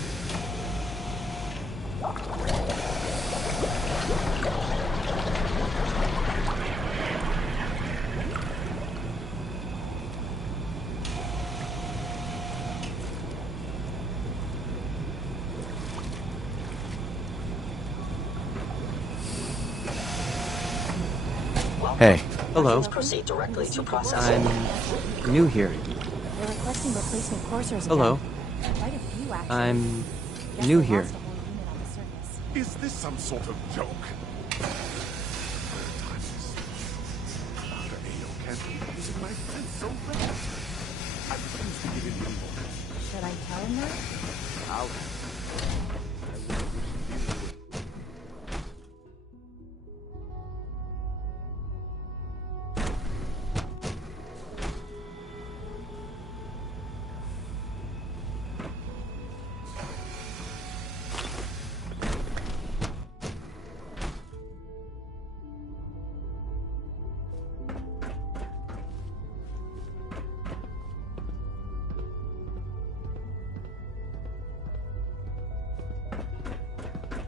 Hey. Hello. Please proceed directly to processing. I'm new here. They're requesting replacement coursers Hello. again. Quite a few, actually. I'm Guess new they here. lost a whole unit on the surface. Is this some sort of joke? Dr. Ao can't be using my sense so bad. I refuse to give him any more. Should I tell him that? I'll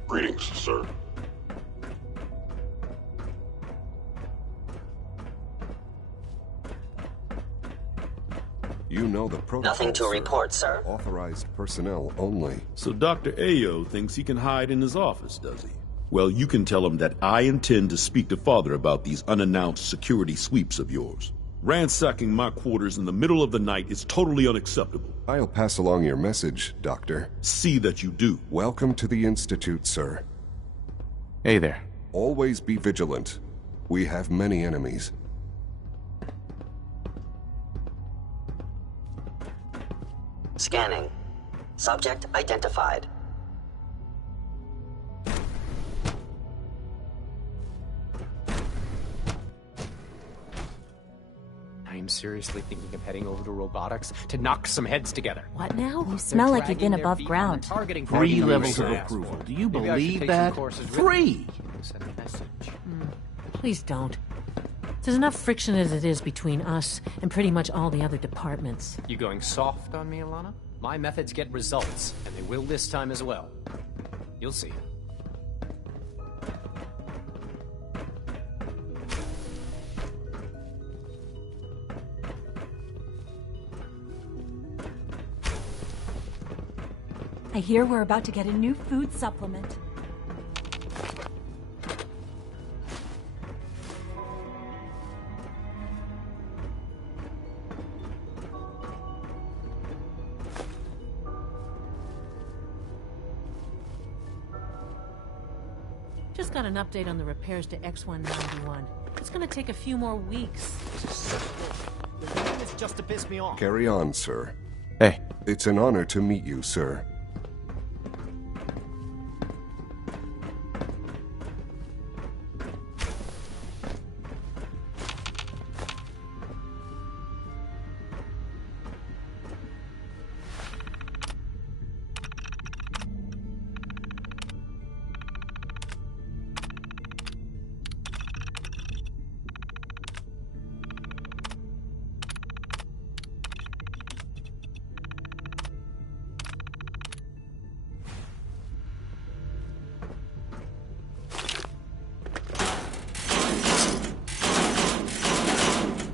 Greetings, sir. You know the protocol. Nothing to report, sir. Authorized personnel only. So Dr. Ao thinks he can hide in his office, does he? Well, you can tell him that I intend to speak to Father about these unannounced security sweeps of yours. Ransacking my quarters in the middle of the night is totally unacceptable. I'll pass along your message, Doctor. See that you do. Welcome to the Institute, sir. Hey there. Always be vigilant. We have many enemies. Scanning. Subject identified. I I'm seriously thinking of heading over to robotics to knock some heads together. What now? You smell like you've been above ground. 3 levels of approval. Do you believe that? 3! Send a message. Please don't. There's enough friction as it is between us and pretty much all the other departments. You going soft on me, Alana? My methods get results, and they will this time as well. You'll see. I hear we're about to get a new food supplement. Just got an update on the repairs to X-191. It's gonna take a few more weeks. It's just to piss me off. Carry on, sir. Hey. It's an honor to meet you, sir.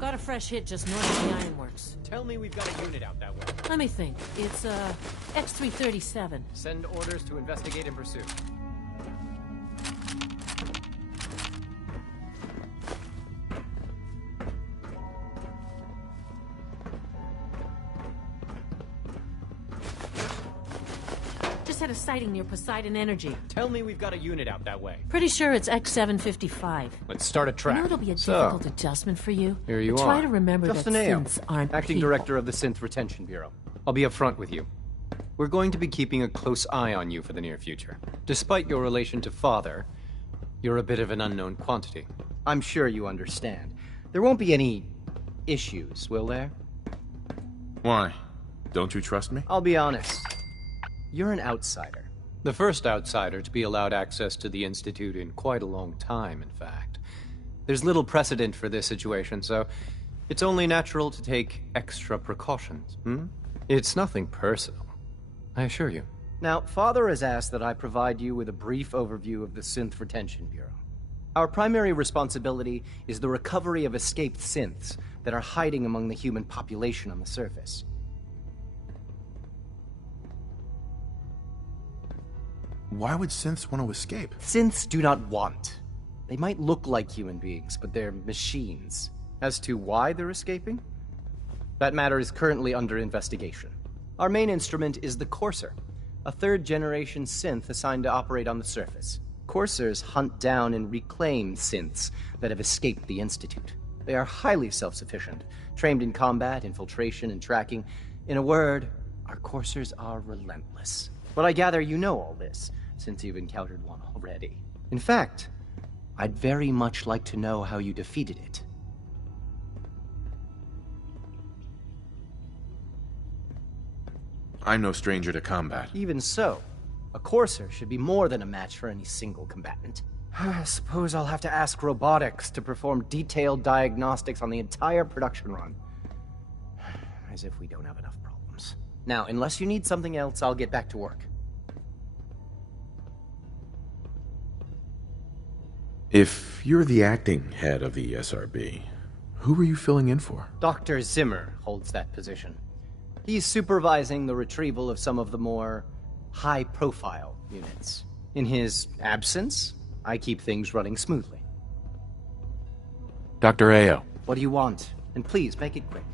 Got a fresh hit just north of the ironworks. Tell me we've got a unit out that way. Let me think. It's, X-337. Send orders to investigate and pursue. Just had a sighting near Poseidon Energy. Tell me we've got a unit out that way. Pretty sure it's X-755. Let's start a track. I know it'll be a difficult adjustment for you. Here you but are. Try to remember Justin that Ayo, synths aren't Acting people. Director of the Synth Retention Bureau. I'll be upfront with you. We're going to be keeping a close eye on you for the near future. Despite your relation to Father, you're a bit of an unknown quantity. I'm sure you understand. There won't be any issues, will there? Why? Don't you trust me? I'll be honest. You're an outsider. The first outsider to be allowed access to the Institute in quite a long time, in fact. There's little precedent for this situation, so it's only natural to take extra precautions. It's nothing personal, I assure you. Now, Father has asked that I provide you with a brief overview of the Synth Retention Bureau. Our primary responsibility is the recovery of escaped synths that are hiding among the human population on the surface. Why would synths want to escape? Synths do not want. They might look like human beings, but they're machines. As to why they're escaping? That matter is currently under investigation. Our main instrument is the Courser, a third-generation synth assigned to operate on the surface. Coursers hunt down and reclaim synths that have escaped the Institute. They are highly self-sufficient, trained in combat, infiltration, and tracking. In a word, our Coursers are relentless. But I gather you know all this, since you've encountered one already. In fact, I'd very much like to know how you defeated it. I'm no stranger to combat. Even so, a Courser should be more than a match for any single combatant. I suppose I'll have to ask robotics to perform detailed diagnostics on the entire production run. As if we don't have enough problems. Now, unless you need something else, I'll get back to work. If you're the acting head of the SRB, who are you filling in for? Dr. Zimmer holds that position. He's supervising the retrieval of some of the more high-profile units. In his absence, I keep things running smoothly. Dr. Ayo. What do you want? And please, make it quick.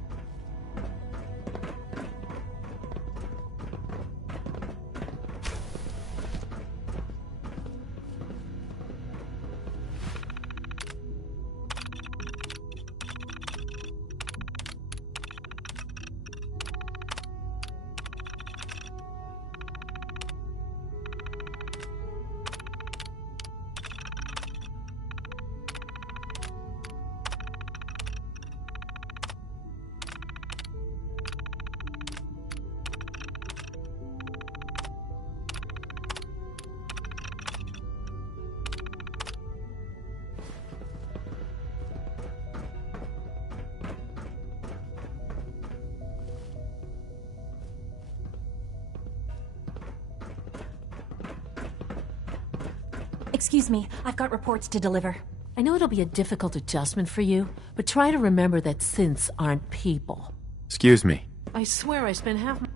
Excuse me, I've got reports to deliver. I know it'll be a difficult adjustment for you, but try to remember that synths aren't people. Excuse me. I swear I spent half my...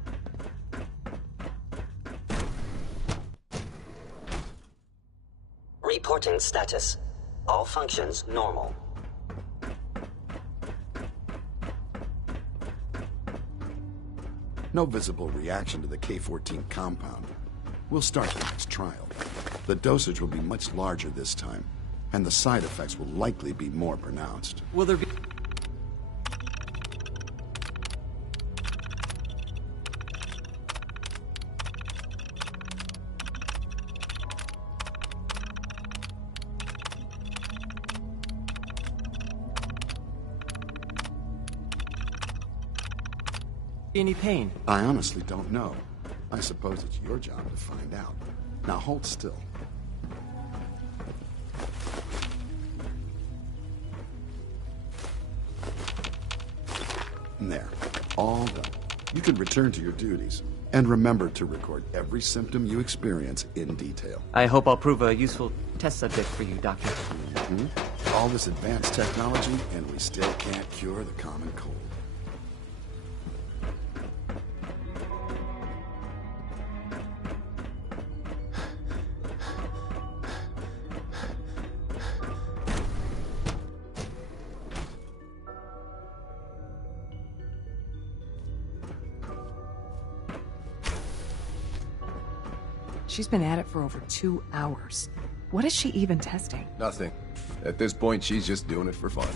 Reporting status. All functions normal. No visible reaction to the K-14 compound. We'll start the next trial. The dosage will be much larger this time, and the side effects will likely be more pronounced. Will there be... Any pain? I honestly don't know. I suppose it's your job to find out. Now hold still. There. All done. You can return to your duties. And remember to record every symptom you experience in detail. I hope I'll prove a useful test subject for you, Doctor. All this advanced technology, and we still can't cure the common cold. She's been at it for over 2 hours. What is she even testing? Nothing. At this point, she's just doing it for fun.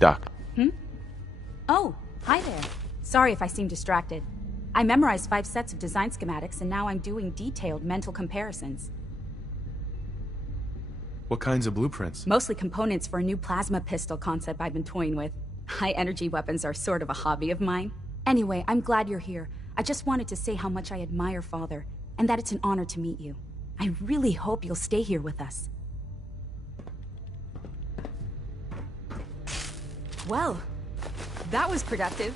Doc. Oh, hi there. Sorry if I seem distracted. I memorized 5 sets of design schematics, and now I'm doing detailed mental comparisons. What kinds of blueprints? Mostly components for a new plasma pistol concept I've been toying with. High-energy weapons are sort of a hobby of mine. Anyway, I'm glad you're here. I just wanted to say how much I admire Father, and that it's an honor to meet you. I really hope you'll stay here with us. Well, that was productive.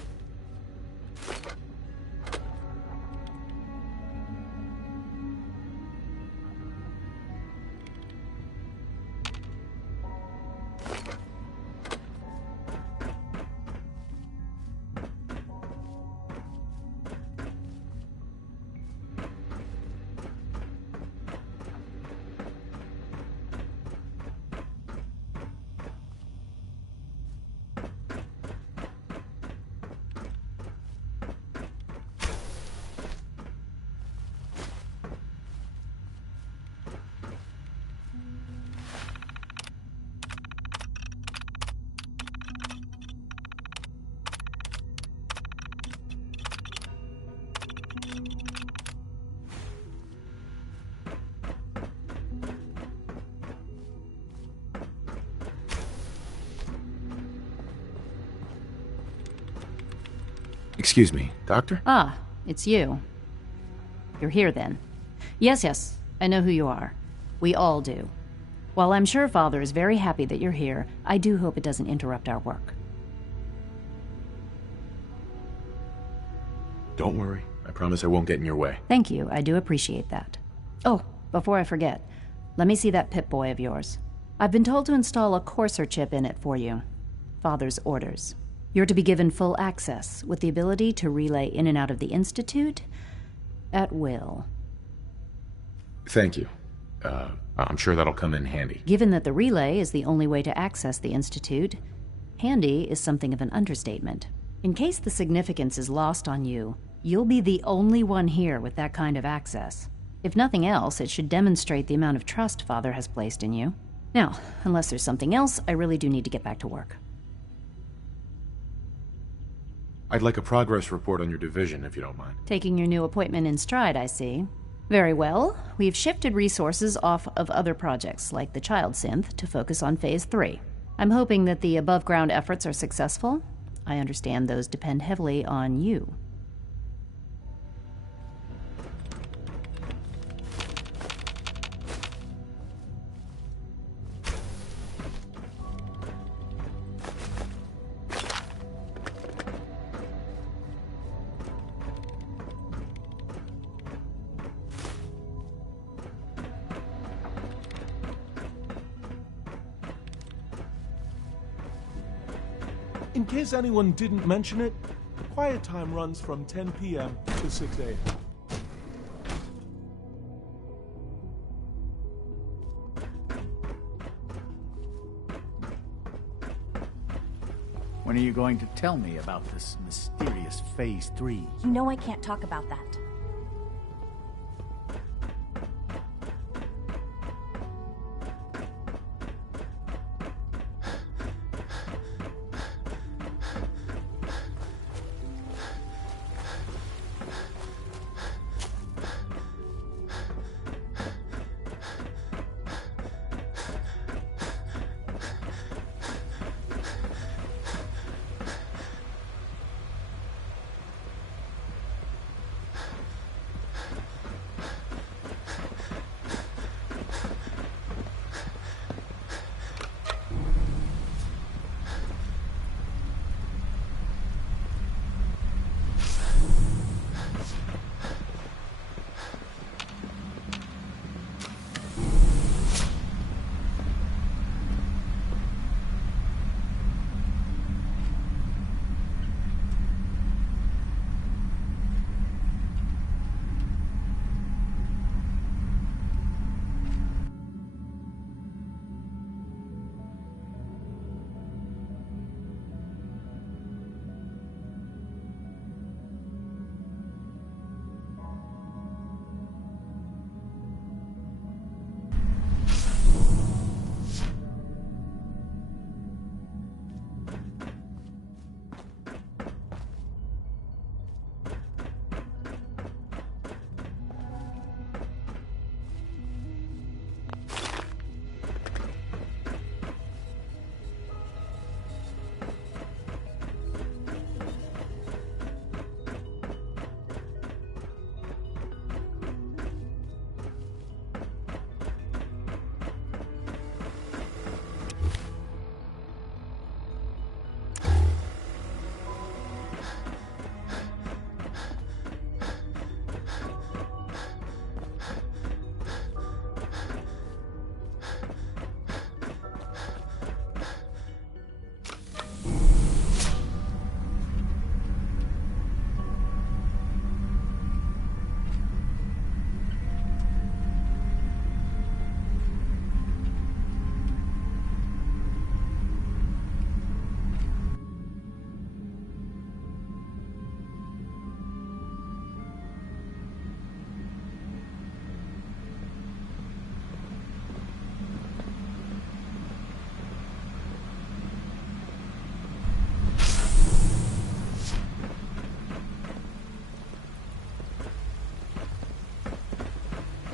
Excuse me, Doctor? Ah, it's you. You're here then. Yes, I know who you are. We all do. While I'm sure Father is very happy that you're here, I do hope it doesn't interrupt our work. Don't worry. I promise I won't get in your way. Thank you, I do appreciate that. Oh, before I forget, let me see that Pip-Boy of yours. I've been told to install a Courser chip in it for you. Father's orders. You're to be given full access, with the ability to relay in and out of the Institute at will. Thank you. I'm sure that'll come in handy. Given that the relay is the only way to access the Institute, handy is something of an understatement. In case the significance is lost on you, you'll be the only one here with that kind of access. If nothing else, it should demonstrate the amount of trust Father has placed in you. Now, unless there's something else, I really do need to get back to work. I'd like a progress report on your division, if you don't mind. Taking your new appointment in stride, I see. Very well. We've shifted resources off of other projects, like the Child Synth, to focus on Phase 3. I'm hoping that the above-ground efforts are successful. I understand those depend heavily on you. In case anyone didn't mention it, the quiet time runs from 10 p.m. to 6 a.m. When are you going to tell me about this mysterious Phase 3? You know I can't talk about that.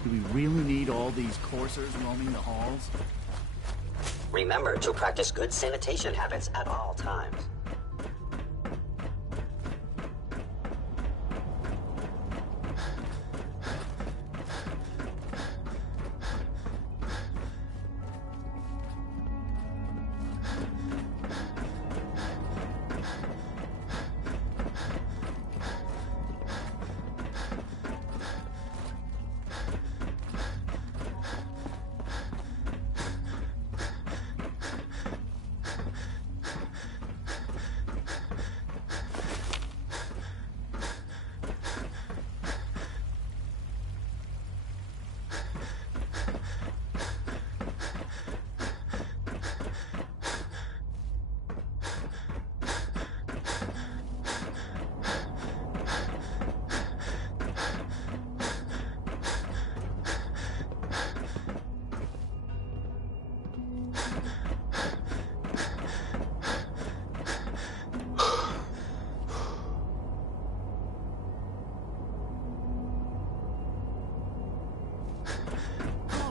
Do we really need all these coursers roaming the halls? Remember to practice good sanitation habits at all times.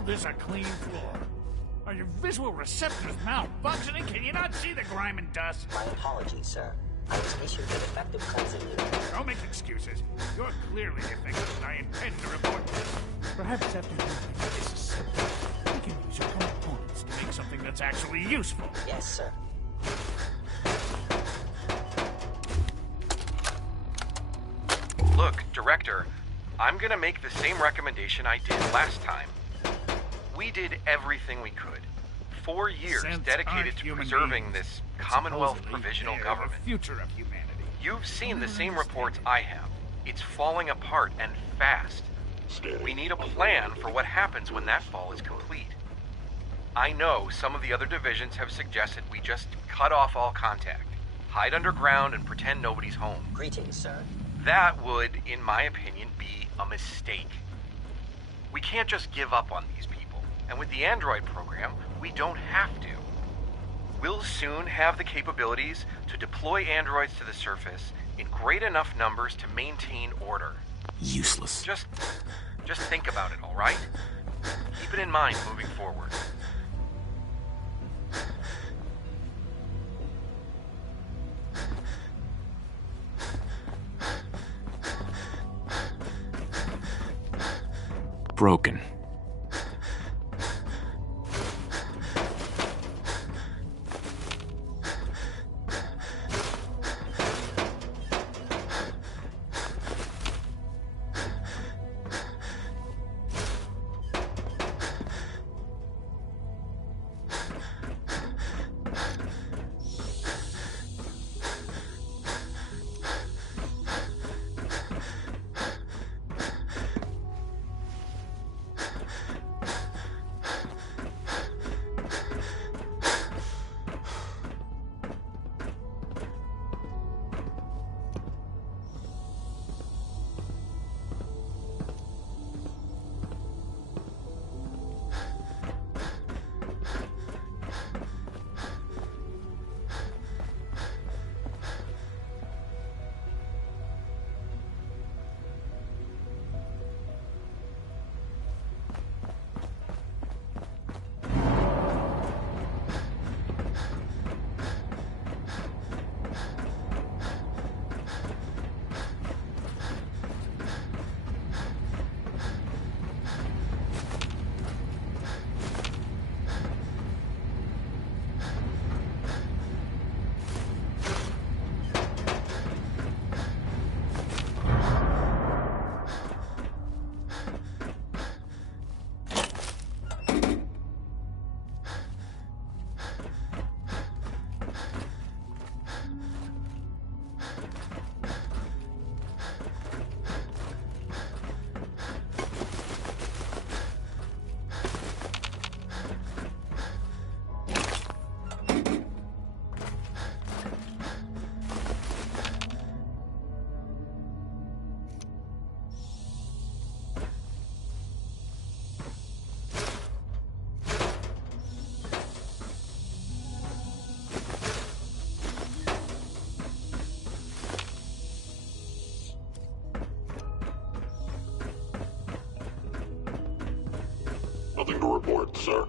This a clean floor. Are your visual receptors malfunctioning? Can you not see the grime and dust? My apologies, sir. I was issued an effective cleansing unit. Don't make excuses. You're clearly effective, and I intend to report this. Perhaps after you disassemble, we can use your components to make something that's actually useful. Yes, sir. Look, Director, I'm gonna make the same recommendation I did last time. We did everything we could. 4 years dedicated to preserving this Commonwealth supposedly Provisional they're Government. The future of humanity. You've seen the same reports I have. It's falling apart and fast. We need a plan for what happens when that fall is complete. I know some of the other divisions have suggested we just cut off all contact, hide underground, and pretend nobody's home. Greetings, sir. That would, in my opinion, be a mistake. We can't just give up on these people, and with the Android program, we don't have to. We'll soon have the capabilities to deploy androids to the surface in great enough numbers to maintain order. Useless. Just think about it, all right? Keep it in mind moving forward. Broken. Nothing to report, sir.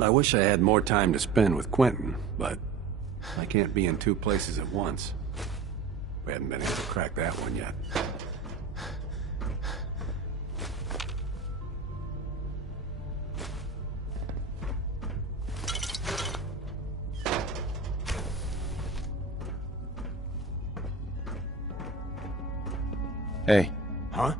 I wish I had more time to spend with Quentin, but I can't be in two places at once. We haven't been able to crack that one yet. Hey. Huh?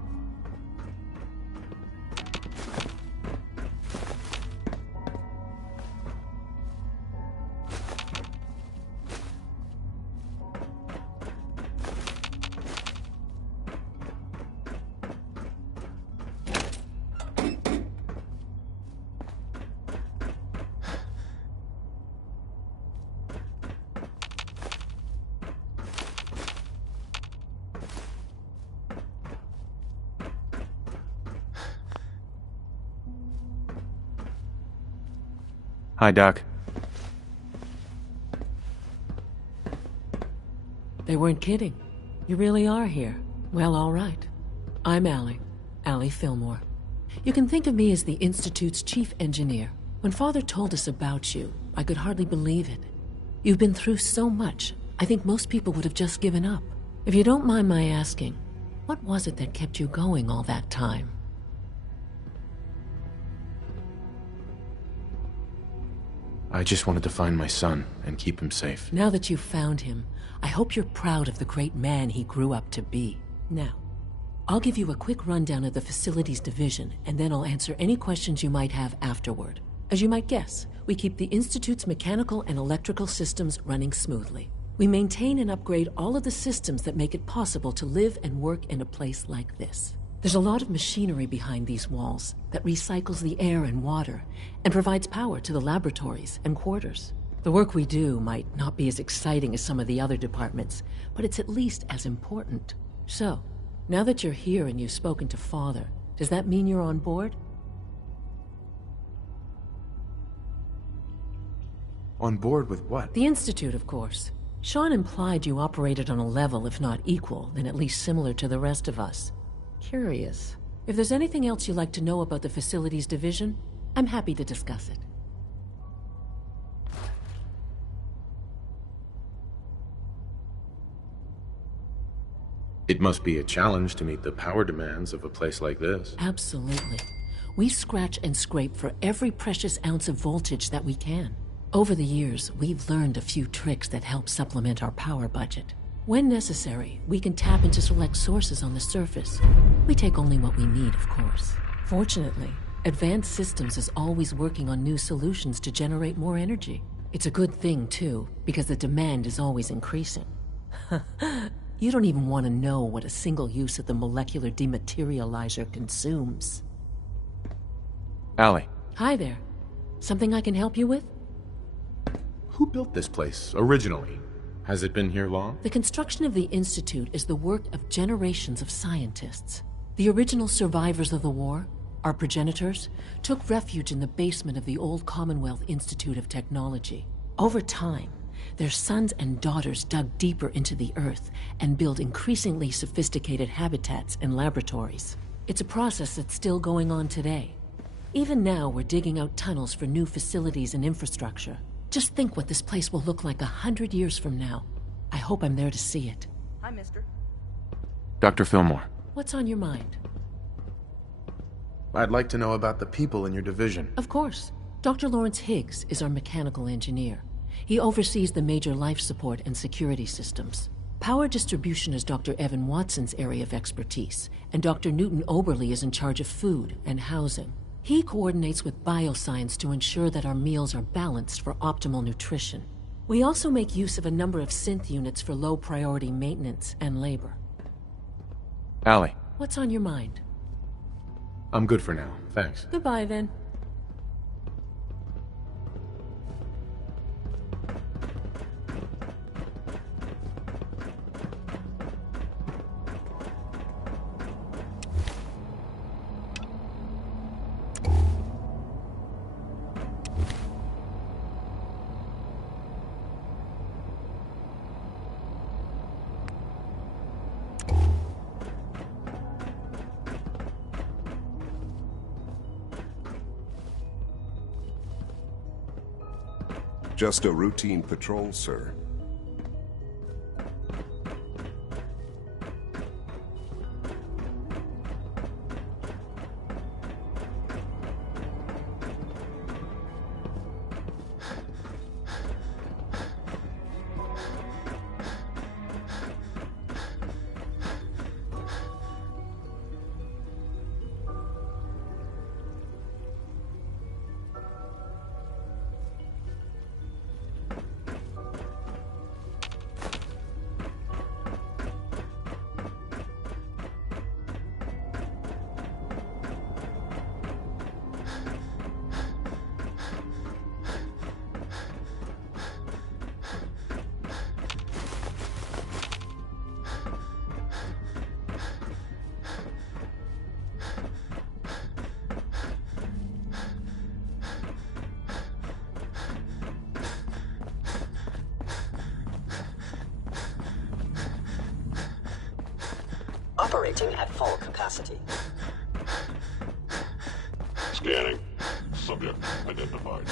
Hi, Doc. They weren't kidding. You really are here. Well, all right. I'm Allie Fillmore. You can think of me as the Institute's chief engineer. When Father told us about you, I could hardly believe it. You've been through so much, I think most people would have just given up. If you don't mind my asking, what was it that kept you going all that time? I just wanted to find my son and keep him safe. Now that you've found him, I hope you're proud of the great man he grew up to be. Now, I'll give you a quick rundown of the Facilities Division, and then I'll answer any questions you might have afterward. As you might guess, we keep the Institute's mechanical and electrical systems running smoothly. We maintain and upgrade all of the systems that make it possible to live and work in a place like this. There's a lot of machinery behind these walls that recycles the air and water and provides power to the laboratories and quarters. The work we do might not be as exciting as some of the other departments, but it's at least as important. So, now that you're here and you've spoken to Father, does that mean you're on board? On board with what? The Institute, of course. Sean implied you operated on a level, if not equal, then at least similar to the rest of us. Curious. If there's anything else you'd like to know about the Facilities Division, I'm happy to discuss it. It must be a challenge to meet the power demands of a place like this. Absolutely. We scratch and scrape for every precious ounce of voltage that we can. Over the years, we've learned a few tricks that help supplement our power budget. When necessary, we can tap into select sources on the surface. We take only what we need, of course. Fortunately, Advanced Systems is always working on new solutions to generate more energy. It's a good thing, too, because the demand is always increasing. You don't even want to know what a single use of the molecular dematerializer consumes. Allie. Hi there. Something I can help you with? Who built this place, originally? Has it been here long? The construction of the Institute is the work of generations of scientists. The original survivors of the war, our progenitors, took refuge in the basement of the old Commonwealth Institute of Technology. Over time, their sons and daughters dug deeper into the earth and built increasingly sophisticated habitats and laboratories. It's a process that's still going on today. Even now, we're digging out tunnels for new facilities and infrastructure. Just think what this place will look like 100 years from now. I hope I'm there to see it. Hi, mister. Dr. Fillmore. What's on your mind? I'd like to know about the people in your division. Of course. Dr. Lawrence Higgs is our mechanical engineer. He oversees the major life support and security systems. Power distribution is Dr. Evan Watson's area of expertise, and Dr. Newton Oberly is in charge of food and housing. He coordinates with bioscience to ensure that our meals are balanced for optimal nutrition. We also make use of a number of synth units for low-priority maintenance and labor. Allie. What's on your mind? I'm good for now, thanks. Goodbye, then. Just a routine patrol, sir. Operating at full capacity. Scanning. Subject identified.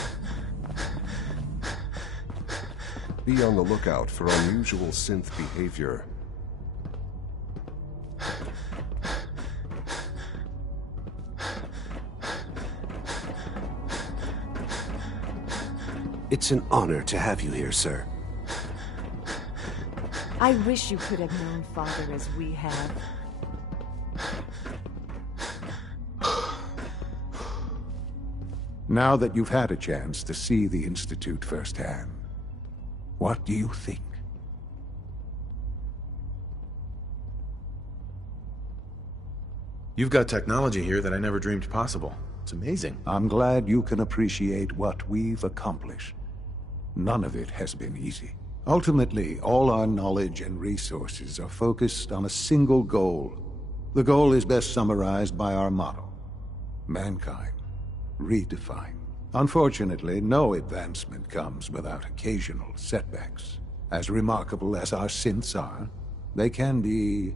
Be on the lookout for unusual synth behavior. It's an honor to have you here, sir. I wish you could have known Father as we have. Now that you've had a chance to see the Institute firsthand, what do you think? You've got technology here that I never dreamed possible. It's amazing. I'm glad you can appreciate what we've accomplished. None of it has been easy. Ultimately, all our knowledge and resources are focused on a single goal. The goal is best summarized by our motto: mankind redefined. Unfortunately, no advancement comes without occasional setbacks. As remarkable as our synths are, they can be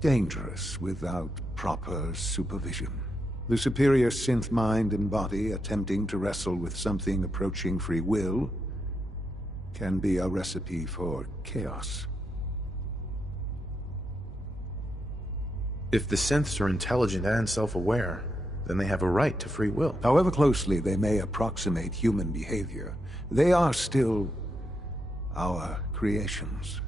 dangerous without proper supervision. The superior synth mind and body attempting to wrestle with something approaching free will can be a recipe for chaos. If the synths are intelligent and self-aware, then they have a right to free will. However closely they may approximate human behavior, they are still our creations.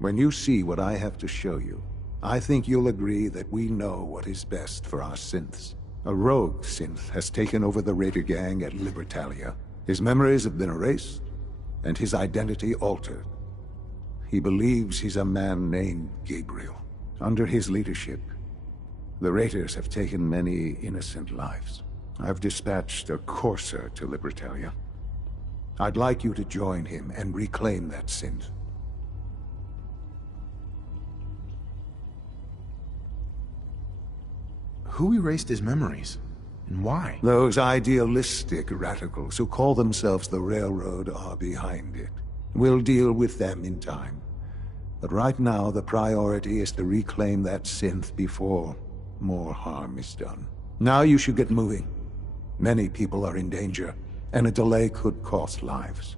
When you see what I have to show you, I think you'll agree that we know what is best for our synths. A rogue synth has taken over the Raider gang at Libertalia. His memories have been erased, and his identity altered. He believes he's a man named Gabriel. Under his leadership, the Raiders have taken many innocent lives. I've dispatched a courser to Libertalia. I'd like you to join him and reclaim that synth. Who erased his memories? And why? Those idealistic radicals who call themselves the Railroad are behind it. We'll deal with them in time. But right now, the priority is to reclaim that synth before more harm is done. Now you should get moving. Many people are in danger, and a delay could cost lives.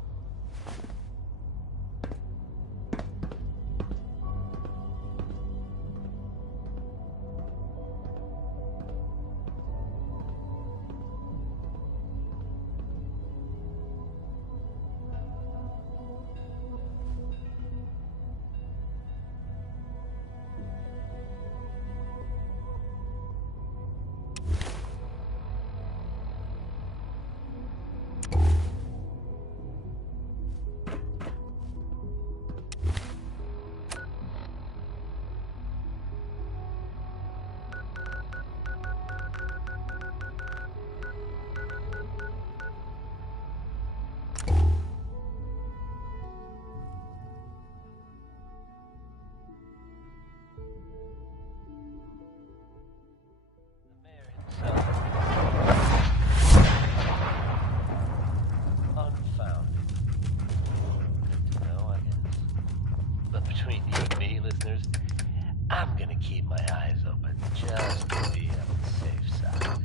I'm gonna keep my eyes open just to be on the safe side.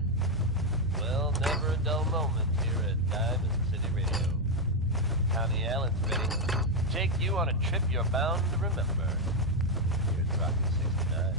Well, never a dull moment here at Diamond City Radio. Connie Allen's ready to take you on a trip you're bound to remember. Here's Rocky 69.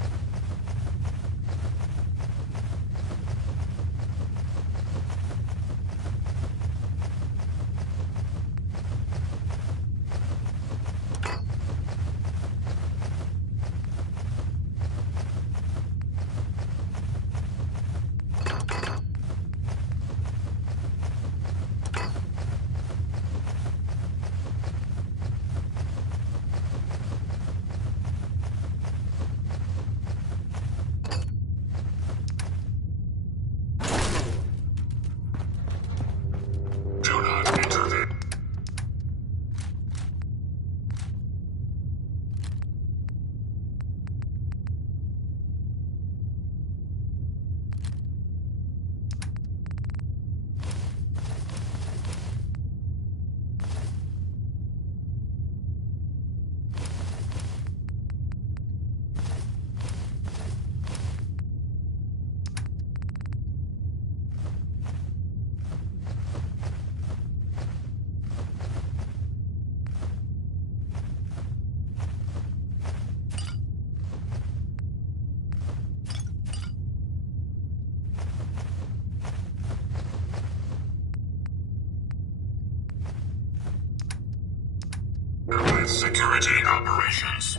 security operations.